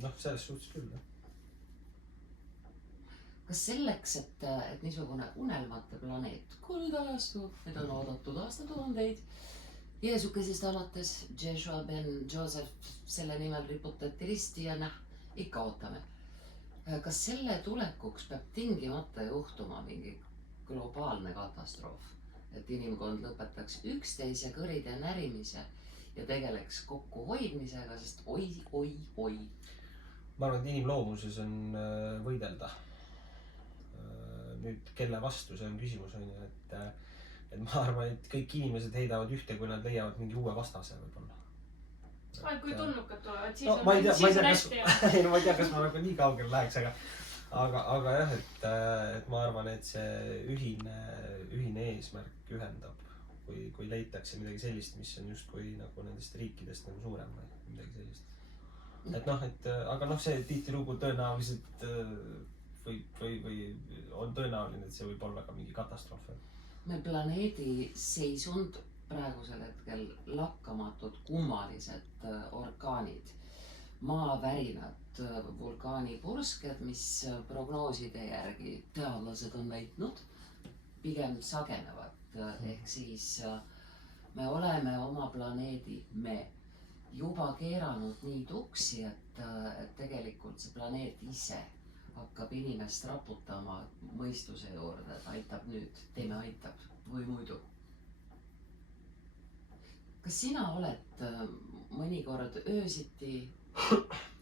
Noh, selles suhtes küll, jah. Kas selleks, et niisugune unelmate planeet, kuldajastu, mida on oodatud aastatuhandeid, Jeesukesest alates Joshua ben Joseph selle nimel riputati risti ja ikka ootame. Kas selle tulekuks peab tingimata juhtuma mingi globaalne katastroof, et inimkond lõpetaks üksteise kõride närimise ja tegeleks kokkuhoidmisega, sest oi. Ma arvan, et inimloomuses on võidelda. Nüüd kelle vastu, see on küsimus, on ju, et ma arvan, et kõik inimesed heidavad ühte, kui nad leiavad mingi uue vastase võib-olla. Kui tulnukad tulevad, siis no, on hästi. Ma ei tea, kas ma nagu nii kaugele läheks, aga jah, et ma arvan, et see ühine eesmärk ühendab, kui leitakse midagi sellist, mis on justkui nagu nendest riikidest nagu suurem või midagi sellist. Et noh, aga noh, see tihtilugu tõenäoliselt või on tõenäoline, et see võib olla ka mingi katastroof. Meil planeedi seisund praegusel hetkel lakkamatud kummalised orkaanid, maavärinad, vulkaanipursked, mis prognooside järgi teadlased on väitnud, pigem sagenevad. Ehk siis me oleme oma planeedi juba keeranud nii tuksi, et tegelikult see planeet ise hakkab inimest raputama mõistuse juurde, et aitab nüüd, teeme aitab või muidu. Kas sina oled mõnikord öösiti,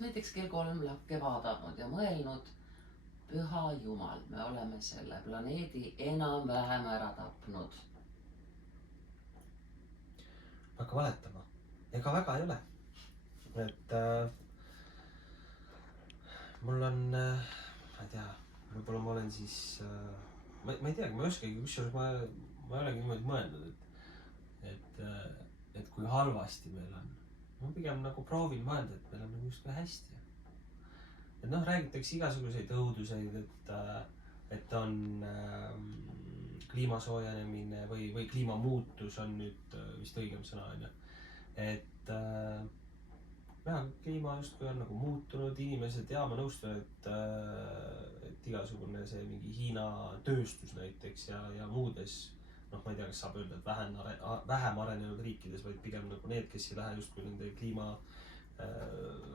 näiteks kell 3 lakke vaadanud ja mõelnud, püha jumal, me oleme selle planeedi enam-vähem ära tapnud? Hakka valetama. Ega väga ei ole. Et mul on, ma ei tea, võib-olla ma olen siis, ma ei teagi, ma ei oskagi, kusjuures ma ei olegi niimoodi mõelnud, et kui halvasti meil on. Ma pigem nagu proovin mõelda, et meil on nagu just hästi. Et noh, räägitakse igasuguseid õuduseid, et on kliimasoojenemine või kliimamuutus on nüüd vist õigem sõna, on ju. Et kliima justkui on nagu muutunud, inimesed, ma nõustun, et igasugune see mingi Hiina tööstus näiteks ja muudes, noh, ma ei tea, kas saab öelda, et vähem arenenud riikides, vaid pigem nagu need, kes ei lähe justkui nende kliima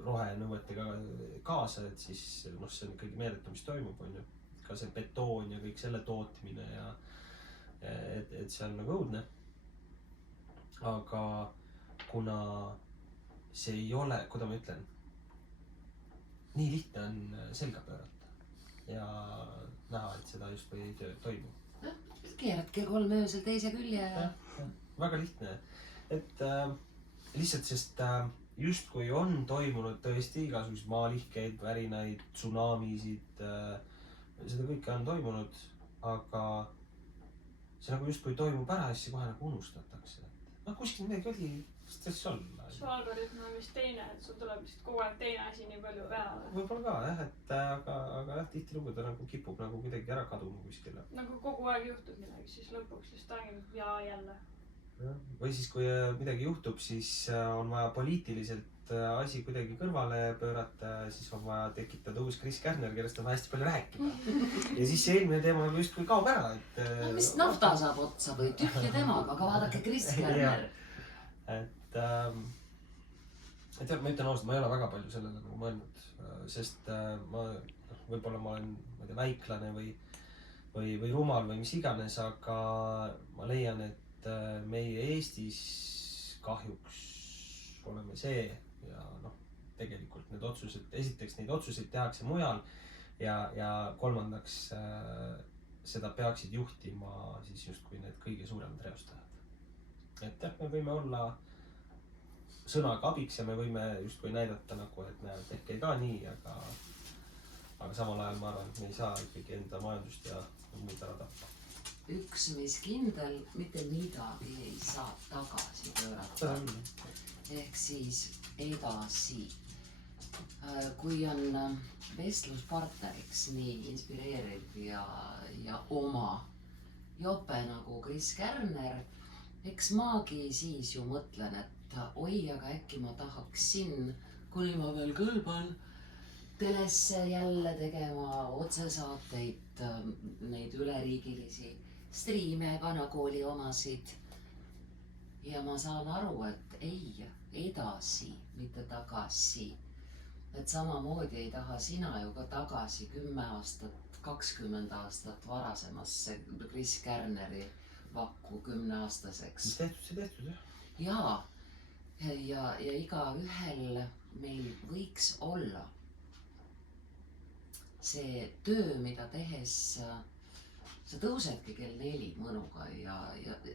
rohenõuetega kaasa, et siis noh, see on ikkagi meeletu, mis toimub, on ju. Ka see betoon ja kõik selle tootmine ja et see on nagu õudne. Aga kuna see ei ole, kuidas ma ütlen, nii lihtne on selga pöörata ja näha, et seda just ei toimu. Keerad kell 3 öösel teise külje ja... Väga lihtne, et lihtsalt sest justkui on toimunud tõesti igasuguseid maalihkeid, värinaid, tsunamisid, seda kõike on toimunud, aga see nagu justkui toimub ära ja siis kohe nagu unustatakse. No kuskil midagi oli stress olla. Su algoritm on vist teine, et sul tuleb vist kogu aeg teine asi nii palju peale. Võib-olla ka jah, aga jah, tihtilugu ta nagu kipub nagu kuidagi ära kaduma kuskile. Nagu kogu aeg juhtub midagi, siis lõpuks vist ainult ja jälle. Või siis kui midagi juhtub, siis on vaja poliitiliselt asi kuidagi kõrvale pöörata, siis on vaja tekitada uus Chris Kärner, kellest on hästi palju rääkida. Ja siis see eelmine teema justkui kaob ära, et... No mis nafta saab otsa või tühja temaga, aga vaadake Chris Kärner. Et tead, ma ütlen ausalt, ma ei ole väga palju sellele nagu mõelnud, sest võib-olla ma olen, ma ei tea, väiklane või rumal või mis iganes, aga ma leian, et meie Eestis kahjuks oleme see ja tegelikult need otsused, esiteks neid otsuseid tehakse mujal ja kolmandaks seda peaksid juhtima siis justkui need kõige suuremad reostajad. Et jah, me võime olla sõnaga abiks ja me võime justkui näidata nagu, et näed, tehke ka nii, aga samal ajal ma arvan, et me ei saa ikkagi enda majandust ja muud ära tappa. Üks, mis kindel, mitte midagi ei saa tagasi pöörata. Ehk siis edasi. Kui on vestluspartneriks nii inspireeriv ja oma jope nagu Kris Kärner, eks maagi siis ju mõtlen, et oi, aga äkki ma tahaksin, kuni ma veel kõlban, telesse jälle tegema otsesaateid, neid üleriigilisi striime, vanakooli omasid. Ja ma saan aru, et ei, edasi, mitte tagasi. Et samamoodi ei taha sina ju ka tagasi 10 aastat, 20 aastat varasemasse Kris Kärneri vakku 10-aastaseks. Mis tehtud, see tehtud, jah. Ja igaühel meil võiks olla see töö, mida tehes sa tõusedki kell 4 mõnuga ja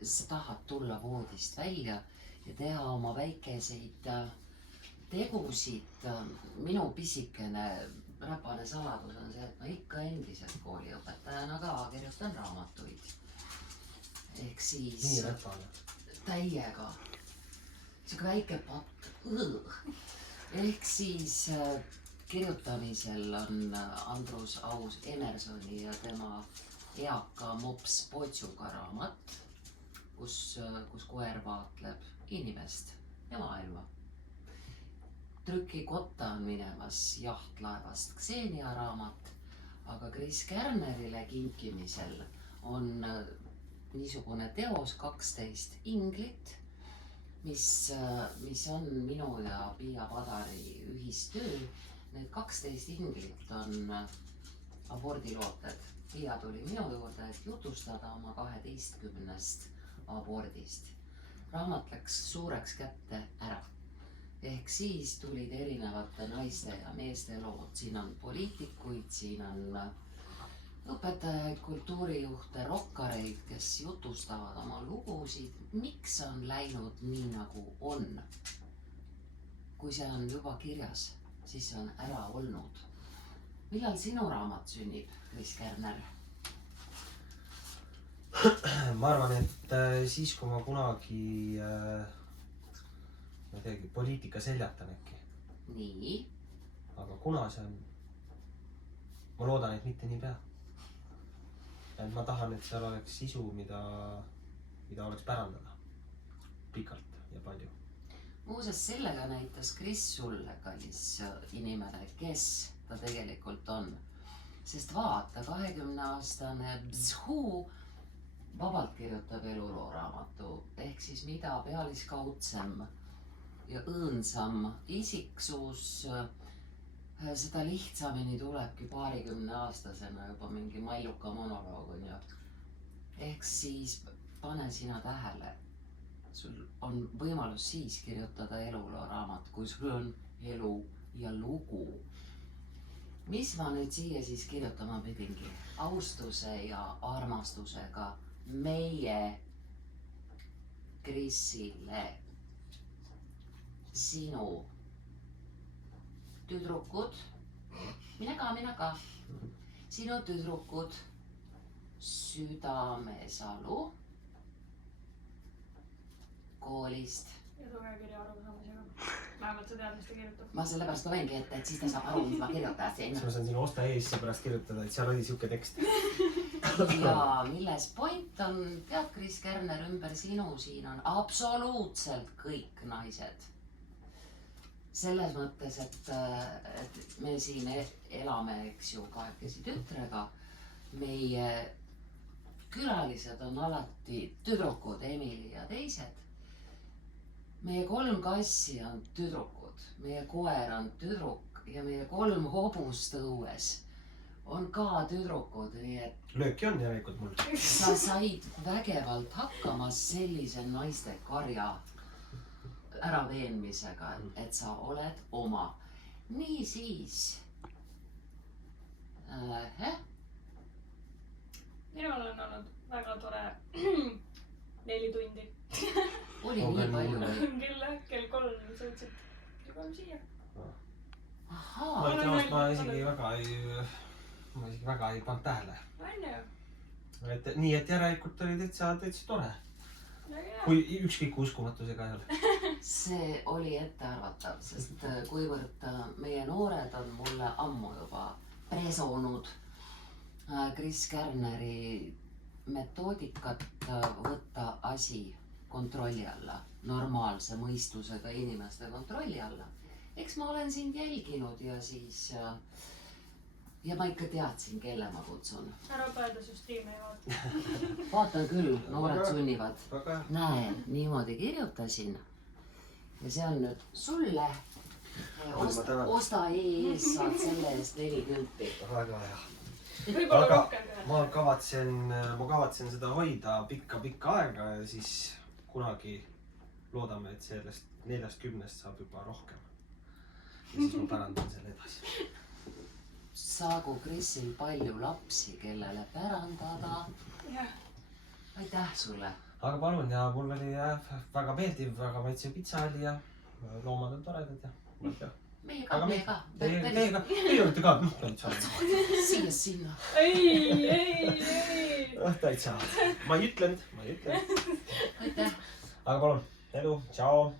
sa tahad tulla voodist välja ja teha oma väikeseid tegusid. Minu pisikene räpane saladus on see, et ma ikka endiselt kooliõpetajana ka kirjutan raamatuid. Ehk siis... Nii räpane. Täiega. Siuke väike patt. Ehk siis kirjutamisel on Andrus Aus Emersoni ja tema eaka mops Potsuga raamat, kus koer vaatleb inimest ja maailma. Trükikotta on minemas Jahtlaevast Ksenia raamat, aga Kris Kärnerile kinkimisel on niisugune teos 12 inglit, mis on minu ja Piia Padari ühistöö. Need 12 inglit on abordilooted. Piia tuli minu juurde, et jutustada oma 12 abordist. Raamat läks suureks kätte ära. Ehk siis tulid erinevate naiste ja meeste lood. Siin on poliitikuid, siin on õpetajaid, kultuurijuhte, rokkareid, kes jutustavad oma lugusid. Miks on läinud nii, nagu on? Kui see on juba kirjas, siis see on ära olnud. Millal sinu raamat sünnib, Kris Kärner? Ma arvan, et siis, kui ma kunagi ma teagi, poliitika seljatan äkki. Nii. Aga kuna see on, ma loodan, et mitte nii pea. Et ma tahan, et seal oleks sisu, mida oleks pärandada pikalt ja palju. Muuseas, sellega näitas Kris sulle, kallis inimene, kes ta tegelikult on. Sest vaata, 20-aastane bzhuu vabalt kirjutab eluloo raamatu. Ehk siis mida pealiskaudsem ja õõnsam isiksus, seda lihtsamini tulebki 20-aastasena juba mingi malluka monoloog on ju. Ehk siis pane sina tähele, sul on võimalus siis kirjutada eluloo raamat, kui sul on elu ja lugu. Mis ma nüüd siia siis kirjutama pidingi? Austuse ja armastusega meie Krisile. Sinu tüdrukud, mine ka. Sinu tüdrukud, Südamesalu koolist. Ja sugekirja arusaamisega. Vähemalt sa tead, mis ta kirjutab. Ma sellepärast ka võingi, et siis ta saab aru, mis ma kirjutasin. Siis ma saan sinu osta ees pärast kirjutada, et seal oli siuke tekst. Ja milles point on, tead Kris Kärner, ümber sinu siin on absoluutselt kõik naised. Selles mõttes, et me siin elame, eks ju, kahekesi tütrega. Meie külalised on alati tüdrukud, Emily ja teised. Meie 3 kassi on tüdrukud. meie koer on tüdruk ja meie 3 hobust õues on ka tüdrukud, nii et lööki on järelikult mul. sa said vägevalt hakkama sellise naiste karja äraveenmisega, et sa oled oma. Niisiis. minul on olnud väga tore 4 tundi. Oli nii palju või? Küll jah, kell 3 sõitsid kell 3 siia. Ahaa. ma ütlen ausalt, ma isegi väga ei pannud tähele. On ju? Et nii, et järelikult oli täitsa tore. Kui ükskõik uskumatusega ei ole. See oli ettearvatav, sest kuivõrd meie noored on mulle ammu juba presonud Chris Kärneri metoodikat võtta asi kontrolli alla, normaalse mõistusega inimeste kontrolli alla. Eks ma olen sind jälginud ja siis ja ma ikka teadsin, kelle ma kutsun. Ära päeda, su striimi ei vaata. Vaatan küll, noored sunnivad. Väga hea. Näe, niimoodi kirjutasin. Ja see on nüüd sulle. Osta EES, saad selle eest 40. Väga hea. Võib-olla Aga rohkem ka. ma kavatsen seda hoida pikka aega ja siis kunagi loodame, et sellest 40 saab juba rohkem. Ja siis ma pärandan selle edasi. Saagu Krisil palju lapsi, kellele pärandada. Jah. Aitäh sulle. Aga palun, ja mul oli väga meeldiv, väga maitsev pitsa oli ja loomad on toredad ja Meie ka. Teie olete ka, Siia sinna. Ei. täitsa. Ma ei ütlenud. Aitäh. Aga palun, edu, tšau.